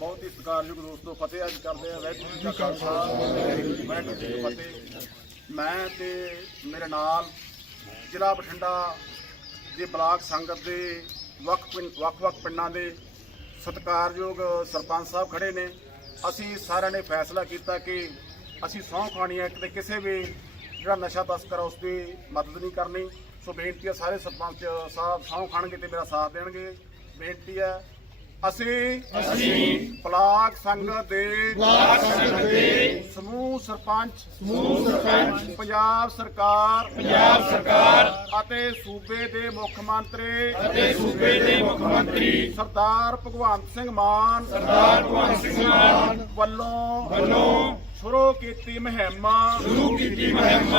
ਬਹੁਤ ਹੀ ਸਤਿਕਾਰਯੋਗ ਦੋਸਤੋ ਫਤਿਹ ਅੱਜ ਕਰਦੇ ਆ ਵਾਹਿਗੁਰੂ ਜੀ ਕਾ ਖਾਲਸਾ, ਵਾਹਿਗੁਰੂ ਜੀ ਕੀ ਫਤਿਹ। ਮੈਂ ਤੇ ਮੇਰੇ ਨਾਲ ਜ਼ਿਲ੍ਹਾ ਬਠਿੰਡਾ ਦੇ ਬਲਾਕ ਸੰਗਤ ਦੇ ਵੱਖ ਪਿੰਡ- ਵੱਖ-ਵੱਖ ਪਿੰਡਾਂ ਦੇ ਸਤਿਕਾਰਯੋਗ ਸਰਪੰਚ ਸਾਹਿਬ ਖੜੇ ਨੇ। ਅਸੀਂ ਸਾਰਿਆਂ ਨੇ ਫੈਸਲਾ ਕੀਤਾ ਕਿ ਅਸੀਂ ਸਹੁੰ ਖਾਣੀ ਹੈ ਕਿਤੇ ਕਿਸੇ ਵੀ ਜਿਹੜਾ ਨਸ਼ਾ ਤਸਕਰ ਆ ਉਸ ਦੀ ਮਦਦ ਨਹੀਂ ਕਰਨੀ। ਸੋ ਬੇਨਤੀ ਹੈ ਸਾਰੇ ਸਰਪੰਚ ਸਾਹਿਬ ਸਹੁੰ ਖਾਣਗੇ ਤੇ ਮੇਰਾ ਸਾਥ ਦੇਣਗੇ। ਬੇਨਤੀ ਹੈ ਅਸੀਂ ਅਸੀਂ ਬਲਾਕ ਸੰਗਤ ਦੇ ਬਲਾਕ ਸੰਗਤ ਦੇ ਸਮੂਹ ਸਰਪੰਚ ਸਮੂਹ ਸਰਪੰਚ ਪੰਜਾਬ ਸਰਕਾਰ ਪੰਜਾਬ ਸਰਕਾਰ ਅਤੇ ਸੂਬੇ ਦੇ ਮੁੱਖ ਮੰਤਰੀ ਅਤੇ ਸੂਬੇ ਦੇ ਮੁੱਖ ਮੰਤਰੀ ਸਰਦਾਰ ਭਗਵੰਤ ਸਿੰਘ ਮਾਨ ਸਰਦਾਰ ਭਗਵੰਤ ਸਿੰਘ ਮਾਨ ਵੱਲੋਂ ਵੱਲੋਂ ਸ਼ੁਰੂ ਕੀਤੀ ਮੁਹਿੰਮ। ਸ਼ੁਰੂ ਕੀਤੀ ਮੁਹਿੰਮ।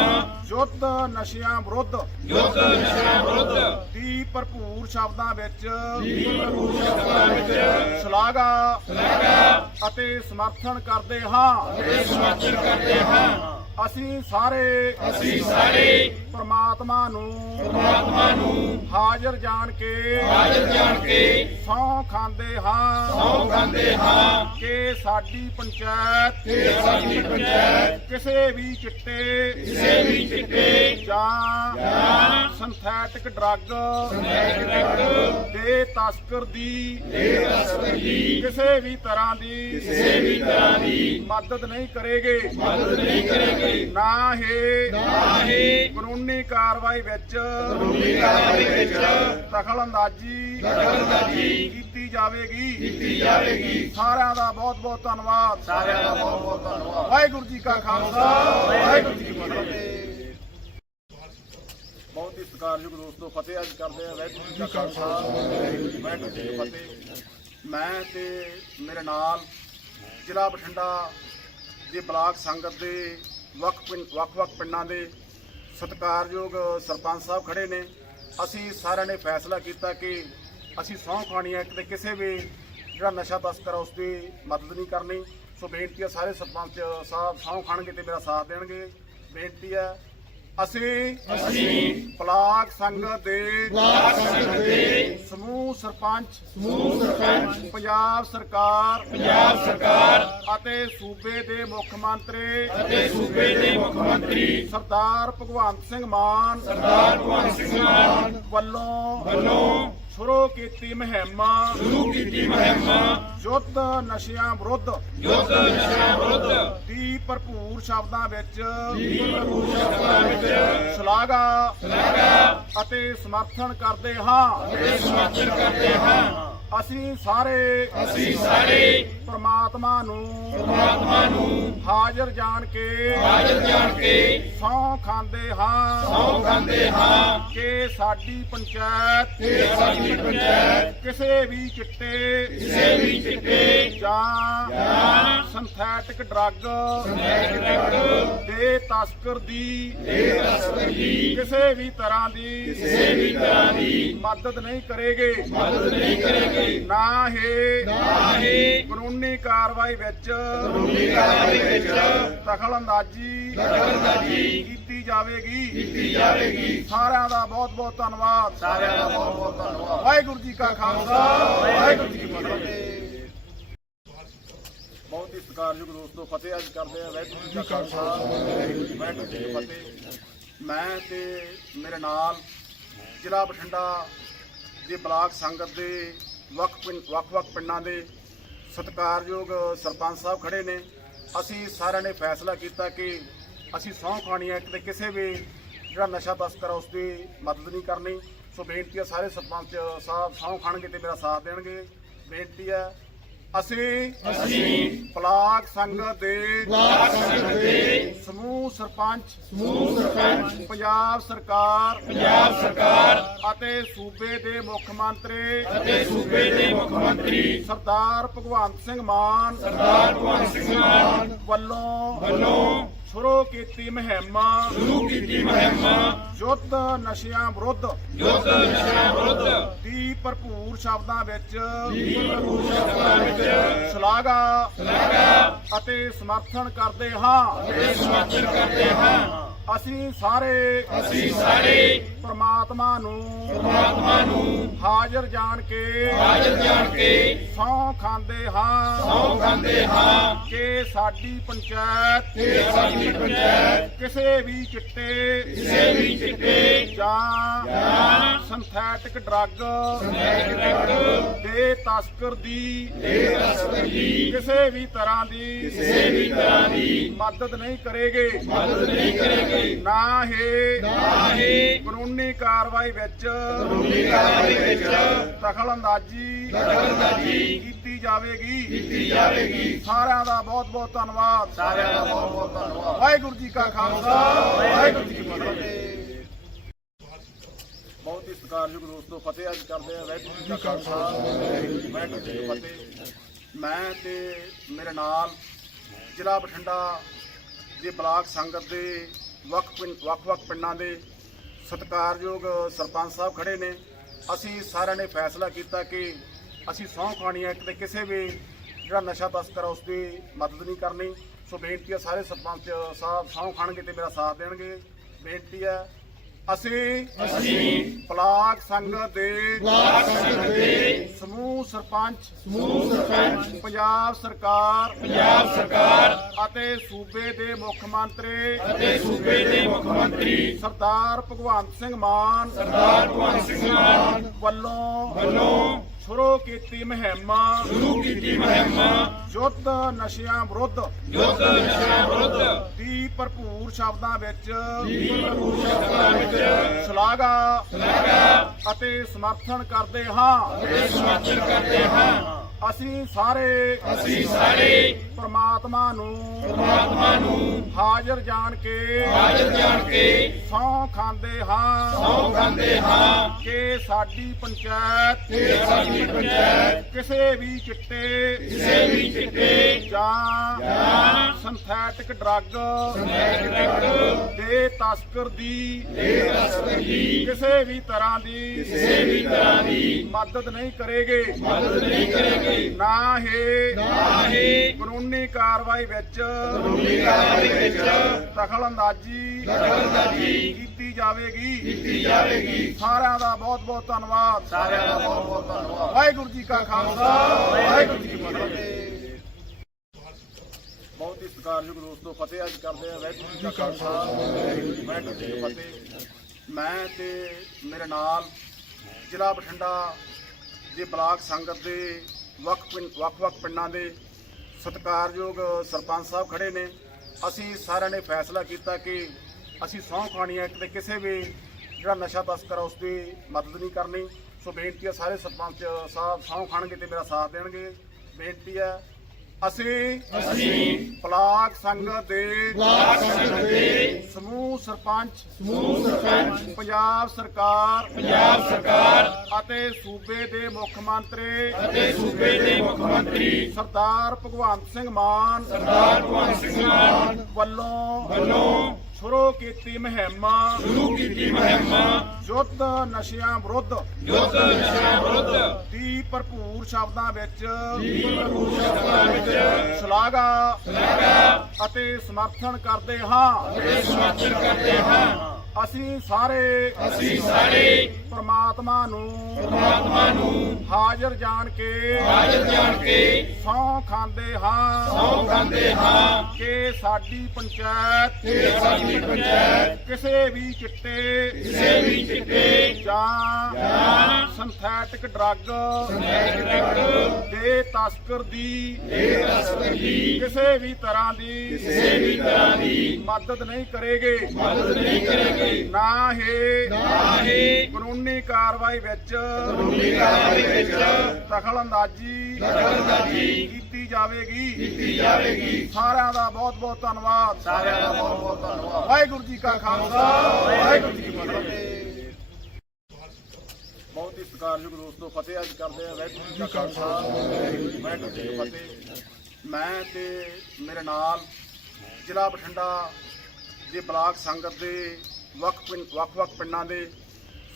ਯੁੱਧ ਨਸ਼ਿਆਂ ਵਿਰੁੱਧ। ਯੁੱਧ ਨਸ਼ਿਆਂ ਵਿਰੁੱਧ। ਦੀ ਭਰਪੂਰ ਸ਼ਬਦਾਂ ਵਿੱਚ। ਦੀ ਭਰਪੂਰ ਸ਼ਬਦਾਂ ਵਿੱਚ। ਸ਼ਲਾਘਾ। ਸ਼ਲਾਘਾ। ਅਤੇ ਸਮਰਥਨ ਕਰਦੇ ਹਾਂ। ਅਤੇ ਸਮਰਥਨ ਕਰਦੇ ਹਾਂ। ਅਸੀਂ ਸਾਰੇ ਅਸੀਂ ਸਾਰੇ ਪ੍ਰਮਾਤਮਾ ਨੂੰ ਪ੍ਰਮਾਤਮਾ ਨੂੰ ਹਾਜ਼ਰ ਜਾਣ ਕੇ ਹਾਜ਼ਰ ਜਾਣ ਕੇ ਸੌ ਖਾਂਦੇ ਹਾਂ। ਸੌ ਖਾਂਦੇ ਹਾਂ। ਕਿ ਸਾਡੀ ਪੰਚਾਇਤ ਕਿ ਸਾਡੀ ਪੰਚਾਇਤ ਕਿਸੇ ਵੀ ਚਿੱਟੇ ਕਿਸੇ ਵੀ ਚਿੱਟੇ ਜਾਂ ਜਾਂ ਸਿੰਥੈਟਿਕ ਡਰੱਗ ਸਿੰਥੈਟਿਕ ਡਰੱਗ ਦੇ ਤਸਕਰ ਦੀ ਦੇ ਤਸਕਰ ਦੀ ਕਿਸੇ ਵੀ ਤਰ੍ਹਾਂ ਦੀ ਕਿਸੇ ਵੀ ਤਰ੍ਹਾਂ ਦੀ ਮਦਦ ਨਹੀਂ ਕਰੇਗੇ। ਮਦਦ ਨਹੀਂ ਕਰੇਗੇ। ਨਾ ਹੀ ਨਾ ਹੀ ਕਾਨੂੰਨੀ ਕਾਰਵਾਈ ਵਿੱਚ। ਕਾਨੂੰਨੀ ਕਾਰਵਾਈ ਵਿੱਚ। ਦਖਲ ਅੰਦਾਜ਼ੀ। ਦਖਲ ਅੰਦਾਜ਼ੀ। ਕੀਤੀ ਜਾਵੇਗੀ। ਕੀਤੀ ਜਾਵੇਗੀ। ਸਾਰਿਆਂ ਦਾ ਬਹੁਤ ਬਹੁਤ ਧੰਨਵਾਦ। ਸਾਰਿਆਂ ਦਾ ਬਹੁਤ ਬਹੁਤ ਧੰਨਵਾਦ। ਵਾਹਿਗੁਰੂ ਜੀ ਕਾ ਖਾਲਸਾ। ਵਾਹਿਗੁਰੂ ਜੀ ਕੀ ਫਤਿਹ। ਬਹੁਤ ਹੀ ਸਤਿਕਾਰਯੋਗ ਦੋਸਤੋ ਫਤਿਹ ਅੱਜ ਕਰਦੇ ਆ ਵਾਹਿਗੁਰੂ ਜੀ ਕਾ ਖਾਲਸਾ। ਵਾਹਿਗੁਰੂ ਜੀ ਕੀ ਫਤਿਹ। ਮੈਂ ਤੇ ਮੇਰੇ ਨਾਲ ਜ਼ਿਲ੍ਹਾ ਬਠਿੰਡਾ ਦੇ ਬਲਾਕ ਸੰਗਤ ਦੇ ਵੱਖ ਵੱਖ-ਵੱਖ ਪਿੰਡਾਂ ਦੇ ਸਤਿਕਾਰਯੋਗ ਸਰਪੰਚ ਸਾਹਿਬ ਖੜੇ ਨੇ। ਅਸੀਂ ਸਾਰਿਆਂ ਨੇ ਫੈਸਲਾ ਕੀਤਾ ਕਿ ਅਸੀਂ ਸਹੁੰ ਖਾਣੀ ਹੈ ਕਿਤੇ ਕਿਸੇ ਵੀ ਜਿਹੜਾ ਨਸ਼ਾ ਤਸਕਰ ਉਸ ਦੀ ਮਦਦ ਨਹੀਂ ਕਰਨੀ। ਸੋ ਬੇਨਤੀ ਹੈ ਸਾਰੇ ਸਰਪੰਚ ਸਾਹਿਬ ਸਹੁੰ ਖਾਣਗੇ ਤੇ ਮੇਰਾ ਸਾਥ ਦੇਣਗੇ। ਬੇਨਤੀ ਹੈ ਅਸੀਂ ਅਸੀਂ ਬਲਾਕ ਸੰਗਤ ਦੇ ਬਲਾਕ ਸੰਗਤ ਸਮੂਹ ਸਰਪੰਚ ਸਮੂਹ ਸਰਪੰਚ ਪੰਜਾਬ ਸਰਕਾਰ ਪੰਜਾਬ ਸਰਕਾਰ ਅਤੇ ਸੂਬੇ ਦੇ ਮੁੱਖ ਮੰਤਰੀ ਅਤੇ ਸੂਬੇ ਦੇ ਮੁੱਖ ਮੰਤਰੀ ਸਰਦਾਰ ਭਗਵੰਤ ਸਿੰਘ ਮਾਨ ਸਰਦਾਰ ਭਗਵੰਤ ਸਿੰਘ ਮਾਨ ਵੱਲੋਂ ਵੱਲੋਂ ਸ਼ੁਰੂ ਕੀਤੀ ਮੁਹਿੰਮ। ਸ਼ੁਰੂ ਕੀਤੀ ਮੁਹਿੰਮ। ਯੁੱਧ ਨਸ਼ਿਆਂ ਵਿਰੁੱਧ। ਯੁੱਧ ਨਸ਼ਿਆਂ ਵਿਰੁੱਧ। ਦੀ ਭਰਪੂਰ ਸ਼ਬਦਾਂ ਵਿੱਚ। ਦੀ ਭਰਪੂਰ ਸ਼ਬਦਾਂ ਵਿੱਚ। ਸ਼ਲਾਘਾ ਸ਼ਲਾਘਾ। ਅਤੇ ਸਮਰਥਨ ਕਰਦੇ ਹਾਂ। ਅਤੇ ਸਮਰਥਨ ਕਰਦੇ ਹਾਂ। ਅਸੀਂ ਸਾਰੇ ਅਸੀਂ ਸਾਰੇ ਪ੍ਰਮਾਤਮਾ ਨੂੰ ਪ੍ਰਮਾਤਮਾ ਨੂੰ ਹਾਜ਼ਰ ਜਾਣ ਕੇ ਹਾਜ਼ਰ ਜਾਣ ਕੇ ਸੌ ਖਾਂਦੇ ਹਾਂ। ਸੌ ਖਾਂਦੇ ਹਾਂ। ਕਿ ਸਾਡੀ ਪੰਚਾਇਤ ਕਿ ਸਾਡੀ ਪੰਚਾਇਤ ਕਿਸੇ ਵੀ ਚਿੱਟੇ ਕਿਸੇ ਵੀ ਚਿੱਟੇ ਜਾਂ ਜਾਂ ਸਿੰਥੈਟਿਕ ਡਰੱਗ ਸਿੰਥੈਟਿਕ ਦੇ ਤਸਕਰ ਦੀ ਕਿਸੇ ਵੀ ਤਰ੍ਹਾਂ ਦੀ ਕਿਸੇ ਵੀ ਤਰ੍ਹਾਂ ਦੀ ਮਦਦ ਨਹੀਂ ਕਰੇਗੇ। ਮਦਦ ਨਹੀਂ ਕਰੇਗੇ ਨਾ ਹੀ ਨਾ ਹੀ ਕਾਨੂੰਨੀ ਕਾਰਵਾਈ ਵਿੱਚ ਕਾਨੂੰਨੀ ਕਾਰਵਾਈ ਵਿੱਚ ਦਖਲ ਅੰਦਾਜ਼ੀ ਦਖਲ ਅੰਦਾਜ਼ੀ ਕੀਤੀ ਜਾਵੇਗੀ। ਕੀਤੀ ਜਾਵੇਗੀ ਸਾਰਿਆਂ ਦਾ ਬਹੁਤ ਬਹੁਤ ਧੰਨਵਾਦ ਸਾਰਿਆਂ ਦਾ ਬਹੁਤ ਬਹੁਤ ਧੰਨਵਾਦ। ਵਾਹਿਗੁਰੂ ਜੀ ਕਾ ਖਾਲਸਾ, ਵਾਹਿਗੁਰੂ ਜੀ ਕੀ ਫਤਿਹ। ਬਹੁਤ ਹੀ ਸਤਿਕਾਰਯੋਗ ਦੋਸਤੋ ਫਤਿਹ ਅੱਜ ਕਰਦੇ ਆ ਵਾਹਿਗੁਰੂ ਜੀ ਕਾ ਖਾਲਸਾ, ਵਾਹਿਗੁਰੂ ਜੀ ਕੀ ਫਤਿਹ। ਮੈਂ ਤੇ ਮੇਰੇ ਨਾਲ ਜ਼ਿਲ੍ਹਾ ਬਠਿੰਡਾ ਦੇ ਬਲਾਕ ਸੰਗਤ ਦੇ ਵੱਖ ਪਿੰਡ- ਵੱਖ-ਵੱਖ ਪਿੰਡਾਂ ਦੇ ਸਤਿਕਾਰਯੋਗ ਸਰਪੰਚ ਸਾਹਿਬ ਖੜੇ ਨੇ। ਅਸੀਂ ਸਾਰਿਆਂ ਨੇ ਫੈਸਲਾ ਕੀਤਾ ਕਿ ਅਸੀਂ ਸਹੁੰ ਖਾਣੀ ਹੈ ਕਿਤੇ ਕਿਸੇ ਵੀ ਜਿਹੜਾ ਨਸ਼ਾ ਤਸਕਰ ਆ ਉਸ ਦੀ ਮਦਦ ਨਹੀਂ ਕਰਨੀ। ਸੋ ਬੇਨਤੀ ਹੈ ਸਾਰੇ ਸਰਪੰਚ ਸਾਹਿਬ ਸਹੁੰ ਖਾਣਗੇ ਤੇ ਮੇਰਾ ਸਾਥ ਦੇਣਗੇ। ਬੇਨਤੀ ਹੈ ਅਸੀਂ ਅਸੀਂ ਬਲਾਕ ਸੰਗਤ ਦੇ ਬਲਾਕ ਸੰਗਤ ਦੇ ਸਮੂਹ ਸਰਪੰਚ ਸਮੂਹ ਸਰਪੰਚ ਪੰਜਾਬ ਸਰਕਾਰ ਪੰਜਾਬ ਸਰਕਾਰ ਅਤੇ ਸੂਬੇ ਦੇ ਮੁੱਖ ਮੰਤਰੀ ਅਤੇ ਸੂਬੇ ਦੇ ਮੁੱਖ ਮੰਤਰੀ ਸਰਦਾਰ ਭਗਵੰਤ ਸਿੰਘ ਮਾਨ ਸਰਦਾਰ ਭਗਵੰਤ ਸਿੰਘ ਮਾਨ ਵੱਲੋਂ ਵੱਲੋਂ ਸ਼ੁਰੂ ਕੀਤੀ ਮੁਹਿੰਮ। ਸ਼ੁਰੂ ਕੀਤੀ ਮੁਹਿੰਮ। ਯੁੱਧ ਨਸ਼ਿਆਂ ਵਿਰੁੱਧ। ਯੁੱਧ ਨਸ਼ਿਆਂ ਵਿਰੁੱਧ। ਦੀ ਭਰਪੂਰ ਸ਼ਬਦਾਂ ਵਿੱਚ। ਦੀ ਭਰਪੂਰ ਸ਼ਬਦਾਂ ਵਿੱਚ। ਸ਼ਲਾਘਾ। ਸ਼ਲਾਘਾ। ਅਤੇ ਸਮਰਥਨ ਕਰਦੇ ਹਾਂ। ਅਤੇ ਸਮਰਥਨ ਕਰਦੇ ਹਾਂ। ਅਸੀਂ ਸਾਰੇ ਅਸੀਂ ਸਾਰੇ ਪ੍ਰਮਾਤਮਾ ਨੂੰ ਪਰਮਾਤਮਾ ਨੂੰ ਹਾਜ਼ਰ ਜਾਣ ਕੇ ਹਾਜ਼ਰ ਜਾਣ ਕੇ ਸਹੁੰ ਖਾਂਦੇ ਹਾਂ। ਸਹੁੰ ਖਾਂਦੇ ਹਾਂ। ਕਿ ਸਾਡੀ ਪੰਚਾਇਤ ਕਿ ਸਾਡੀ ਪੰਚਾਇਤ ਕਿਸੇ ਵੀ ਚਿੱਟੇ ਕਿਸੇ ਵੀ ਚਿੱਟੇ ਜਾਂ ਜਾਂ ਸਿੰਥੈਟਿਕ ਡਰੱਗ ਡਰੱਗ ਦੇ ਤਸਕਰ ਦੀ ਦੇ ਤਸਕਰ ਦੀ ਕਿਸੇ ਵੀ ਤਰ੍ਹਾਂ ਦੀ ਕਿਸੇ ਵੀ ਤਰ੍ਹਾਂ ਦੀ ਮਦਦ ਨਹੀਂ ਕਰੇਗੇ। ਮਦਦ ਨਹੀਂ ਕਰੇਗੀ। ਨਾ ਹੀ ਨਾ ਹੀ ਕਾਨੂੰਨੀ ਕਾਰਵਾਈ ਵਿੱਚ। ਕਾਨੂੰਨੀ ਕਾਰਵਾਈ ਵਿੱਚ। ਦਖਲ ਅੰਦਾਜ਼ੀ। ਦਖਲਅੰਦਾਜ਼ੀ ਕੀਤੀ ਜਾਵੇਗੀ। ਕੀਤੀ ਜਾਵੇਗੀ। ਸਾਰਿਆਂ ਦਾ ਬਹੁਤ ਬਹੁਤ ਧੰਨਵਾਦ। ਸਾਰਿਆਂ ਦਾ ਬਹੁਤ ਬਹੁਤ ਧੰਨਵਾਦ। ਵਾਹਿਗੁਰੂ ਜੀ ਕਾ ਖਾਲਸਾ। ਵਾਹਿਗੁਰੂ ਜੀ ਕੀ ਫਤਿਹ। ਬਹੁਤ ਹੀ ਸਤਿਕਾਰਯੋਗ ਦੋਸਤੋ ਫਤਿਹ ਅੱਜ ਕਰਦੇ ਆ ਵਾਹਿਗੁਰੂ ਜੀ ਕਾ ਖਾਲਸਾ। ਵਾਹਿਗੁਰੂ ਜੀ ਕੀ ਫਤਿਹ। ਮੈਂ ਤੇ ਮੇਰੇ ਨਾਲ ਜ਼ਿਲ੍ਹਾ ਬਠਿੰਡਾ ਦੇ ਬਲਾਕ ਸੰਗਤ ਦੇ ਵੱਖ ਪਿੰਡ- ਵੱਖ-ਵੱਖ ਪਿੰਡਾਂ ਦੇ ਸਤਿਕਾਰਯੋਗ ਸਰਪੰਚ ਸਾਹਿਬ ਖੜੇ ਨੇ। ਅਸੀਂ ਸਾਰਿਆਂ ਨੇ ਫੈਸਲਾ ਕੀਤਾ ਕਿ ਅਸੀਂ ਸਹੁੰ ਖਾਣੀ ਹੈ, ਕਿਤੇ ਕਿਸੇ ਵੀ ਜਿਹੜਾ ਨਸ਼ਾ ਤਸਕਰ ਆ ਉਸ ਦੀ ਮਦਦ ਨਹੀਂ ਕਰਨੀ। ਸੋ ਬੇਨਤੀ ਹੈ ਸਾਰੇ ਸਰਪੰਚ ਸਾਹਿਬ ਸਹੁੰ ਖਾਣਗੇ ਤੇ ਮੇਰਾ ਸਾਥ ਦੇਣਗੇ। ਬੇਨਤੀ ਹੈ ਅਸੀਂ ਅਸੀਂ ਬਲਾਕ ਸੰਗਤ ਦੇ ਬਲਾਕ ਸੰਗਤ ਦੇ ਸਮੂਹ ਸਰਪੰਚ ਸਮੂਹ ਸਰਪੰਚ ਪੰਜਾਬ ਸਰਕਾਰ ਪੰਜਾਬ ਸਰਕਾਰ ਅਤੇ ਸੂਬੇ ਦੇ ਮੁੱਖ ਮੰਤਰੀ ਅਤੇ ਸੂਬੇ ਦੇ ਮੁੱਖ ਮੰਤਰੀ ਸਰਦਾਰ ਭਗਵੰਤ ਸਿੰਘ ਮਾਨ ਸਰਦਾਰ ਭਗਵੰਤ ਸਿੰਘ ਮਾਨ ਵੱਲੋਂ ਵੱਲੋਂ ਸ਼ੁਰੂ ਕੀਤੀ ਮੁਹਿੰਮ। ਸ਼ੁਰੂ ਕੀਤੀ ਮੁਹਿੰਮ। ਯੁੱਧ ਨਸ਼ਿਆਂ ਵਿਰੁੱਧ। ਯੁੱਧ ਨਸ਼ਿਆਂ ਵਿਰੁੱਧ। ਦੀ ਭਰਪੂਰ ਸ਼ਬਦਾਂ ਵਿੱਚ। ਭਰਪੂਰ ਸ਼ਬਦਾਂ ਵਿੱਚ। ਸ਼ਲਾਘਾ ਸ਼ਲਾਘਾ। ਅਤੇ ਸਮਰਥਨ ਕਰਦੇ ਹਾਂ। ਸਮਰਥਨ ਕਰਦੇ ਹਾਂ। ਅਸੀਂ ਸਾਰੇ ਅਸੀਂ ਸਾਰੇ ਪ੍ਰਮਾਤਮਾ ਨੂੰ ਪਰਮਾਤਮਾ ਨੂੰ ਹਾਜ਼ਰ ਜਾਣ ਕੇ ਹਾਜ਼ਰ ਜਾਣ ਕੇ ਸਹੁੰ ਖਾਂਦੇ ਹਾਂ। ਸਹੁੰ ਖਾਂਦੇ ਹਾਂ। ਕਿ ਸਾਡੀ ਪੰਚਾਇਤ ਕਿ ਸਾਡੀ ਪੰਚਾਇਤ ਕਿਸੇ ਵੀ ਚਿੱਟੇ ਕਿਸੇ ਵੀ ਚਿੱਟੇ ਜਾਂ ਜਾਂ ਸਿੰਥੈਟਿਕ ਡਰੱਗ ਡਰੱਗ ਦੇ ਤਸਕਰ ਦੀ ਦੇ ਤਸਕਰ ਦੀ ਕਿਸੇ ਵੀ ਤਰ੍ਹਾਂ ਦੀ ਕਿਸੇ ਵੀ ਤਰ੍ਹਾਂ ਦੀ ਮਦਦ ਨਹੀਂ ਕਰੇਗੇ। ਮਦਦ ਨਹੀਂ ਕਰੇਗੀ। ਨਾ ਹੀ ਨਾ ਹੀ ਕਾਨੂੰਨੀ ਕਾਰਵਾਈ ਵਿੱਚ ਕਾਨੂੰਨੀ ਕਾਰਵਾਈ ਵਿੱਚ ਦਖਲ ਅੰਦਾਜ਼ੀ ਦਖਲਅੰਦਾਜ਼ੀ ਕੀਤੀ ਜਾਵੇਗੀ। ਕੀਤੀ ਜਾਵੇਗੀ। ਸਾਰਿਆਂ ਦਾ ਬਹੁਤ ਬਹੁਤ ਧੰਨਵਾਦ। ਸਾਰਿਆਂ ਦਾ ਬਹੁਤ ਬਹੁਤ ਧੰਨਵਾਦ। ਵਾਹਿਗੁਰੂ ਜੀ ਕਾ ਖਾਲਸਾ। ਵਾਹਿਗੁਰੂ ਜੀ ਕੀ ਫਤਿਹ। ਬਹੁਤ ਹੀ ਸਤਿਕਾਰਯੋਗ ਦੋਸਤੋ ਫਤਿਹ ਅੱਜ ਕਰਦੇ ਆ ਵਾਹਿਗੁਰੂ ਜੀ ਕਾ ਖਾਲਸਾ। ਵਾਹਿਗੁਰੂ ਜੀ ਕੀ ਫਤਿਹ। ਮੈਂ ਤੇ ਮੇਰੇ ਨਾਲ ਜ਼ਿਲ੍ਹਾ ਬਠਿੰਡਾ ਦੇ ਬਲਾਕ ਸੰਗਤ ਦੇ ਵੱਖ ਪਿੰਡ- ਵੱਖ-ਵੱਖ ਪਿੰਡਾਂ ਦੇ ਸਤਿਕਾਰਯੋਗ ਸਰਪੰਚ ਸਾਹਿਬ ਖੜੇ ਨੇ। ਅਸੀਂ ਸਾਰਿਆਂ ਨੇ ਫੈਸਲਾ ਕੀਤਾ ਕਿ ਅਸੀਂ ਸਹੁੰ ਖਾਣੀ ਹੈ, ਕਿਤੇ ਕਿਸੇ ਵੀ ਜਿਹੜਾ ਨਸ਼ਾ ਤਸਕਰ ਆ ਉਸ ਦੀ ਮਦਦ ਨਹੀਂ ਕਰਨੀ। ਸੋ ਬੇਨਤੀ ਹੈ ਸਾਰੇ ਸਰਪੰਚ ਸਾਹਿਬ ਸਹੁੰ ਖਾਣਗੇ ਤੇ ਮੇਰਾ ਸਾਥ ਦੇਣਗੇ। ਬੇਨਤੀ ਹੈ ਅਸੀਂ ਅਸੀਂ ਬਲਾਕ ਸੰਗਤ ਦੇ ਬਲਾਕ ਸੰਗਤ ਦੇ ਸਮੂਹ ਸਰਪੰਚ ਸਮੂਹ ਸਰਪੰਚ ਪੰਜਾਬ ਸਰਕਾਰ ਪੰਜਾਬ ਸਰਕਾਰ ਅਤੇ ਸੂਬੇ ਦੇ ਮੁੱਖ ਮੰਤਰੀ ਅਤੇ ਸੂਬੇ ਦੇ ਮੁੱਖ ਮੰਤਰੀ ਸਰਦਾਰ ਭਗਵੰਤ ਸਿੰਘ ਮਾਨ ਸਰਦਾਰ ਭਗਵੰਤ ਸਿੰਘ ਮਾਨ ਵੱਲੋਂ ਵੱਲੋਂ ਸ਼ੁਰੂ ਕੀਤੀ ਮੁਹਿੰਮ। ਸ਼ੁਰੂ ਕੀਤੀ ਮੁਹਿੰਮ। ਯੁੱਧ ਨਸ਼ਿਆਂ ਵਿਰੁੱਧ। ਯੁੱਧ ਨਸ਼ਿਆਂ ਵਿਰੁੱਧ। ਦੀ ਭਰਪੂਰ ਸ਼ਬਦਾਂ ਵਿੱਚ। ਭਰਪੂਰ ਸ਼ਬਦਾਂ ਵਿੱਚ। ਸ਼ਲਾਘਾ ਸ਼ਲਾਘਾ। ਅਤੇ ਸਮਰਥਨ ਕਰਦੇ ਹਾਂ। ਸਮਰਥਨ ਕਰਦੇ ਹਾਂ। ਅਸੀਂ ਸਾਰੇ ਅਸੀਂ ਸਾਰੇ ਪ੍ਰਮਾਤਮਾ ਨੂੰ ਪਰਮਾਤਮਾ ਨੂੰ ਹਾਜ਼ਰ ਜਾਣ ਕੇ ਹਾਜ਼ਰ ਜਾਣ ਕੇ ਸਹੁੰ ਖਾਂਦੇ ਹਾਂ। ਸਹੁੰ ਖਾਂਦੇ ਹਾਂ। ਕਿ ਸਾਡੀ ਪੰਚਾਇਤ ਕਿ ਸਾਡੀ ਪੰਚਾਇਤ ਕਿਸੇ ਵੀ ਚਿੱਟੇ ਕਿਸੇ ਵੀ ਚਿੱਟੇ ਜਾਂ ਜਾਂ ਸਿੰਥੈਟਿਕ ਡਰੱਗ ਡਰੱਗ ਦੇ ਤਸਕਰ ਦੀ ਦੇ ਤਸਕਰ ਦੀ ਕਿਸੇ ਵੀ ਤਰ੍ਹਾਂ ਦੀ ਕਿਸੇ ਵੀ ਤਰ੍ਹਾਂ ਦੀ ਮਦਦ ਨਹੀਂ ਕਰੇਗੇ। ਮਦਦ ਨਹੀਂ ਕਰੇਗੀ। ਨਾ ਹੀ ਨਾ ਹੀ ਕਾਨੂੰਨੀ ਕਾਰਵਾਈ ਵਿੱਚ ਕਾਨੂੰਨੀ ਕਾਰਵਾਈ ਵਿੱਚ ਦਖਲ ਅੰਦਾਜ਼ੀ ਦਖਲਅੰਦਾਜ਼ੀ ਕੀਤੀ ਜਾਵੇਗੀ। ਕੀਤੀ ਜਾਵੇਗੀ। ਸਾਰਿਆਂ ਦਾ ਬਹੁਤ ਬਹੁਤ ਧੰਨਵਾਦ। ਸਾਰਿਆਂ ਦਾ ਬਹੁਤ ਬਹੁਤ ਧੰਨਵਾਦ। ਵਾਹਿਗੁਰੂ ਜੀ ਕਾ ਖਾਲਸਾ। ਵਾਹਿਗੁਰੂ ਜੀ ਕੀ ਫਤਿਹ। ਬਹੁਤ ਹੀ ਸਤਿਕਾਰਯੋਗ ਦੋਸਤੋ ਫਤਿਹ ਅੱਜ ਕਰਦੇ ਆ ਵਾਹਿਗੁਰੂ ਜੀ ਕਾ ਖਾਲਸਾ। ਵਾਹਿਗੁਰੂ ਜੀ ਕੀ ਫਤਿਹ। ਮੈਂ ਤੇ ਮੇਰੇ ਨਾਲ ਜ਼ਿਲ੍ਹਾ ਬਠਿੰਡਾ ਦੇ ਬਲਾਕ ਸੰਗਤ ਦੇ ਵੱਖ ਪਿੰਡ- ਵੱਖ-ਵੱਖ ਪਿੰਡਾਂ ਦੇ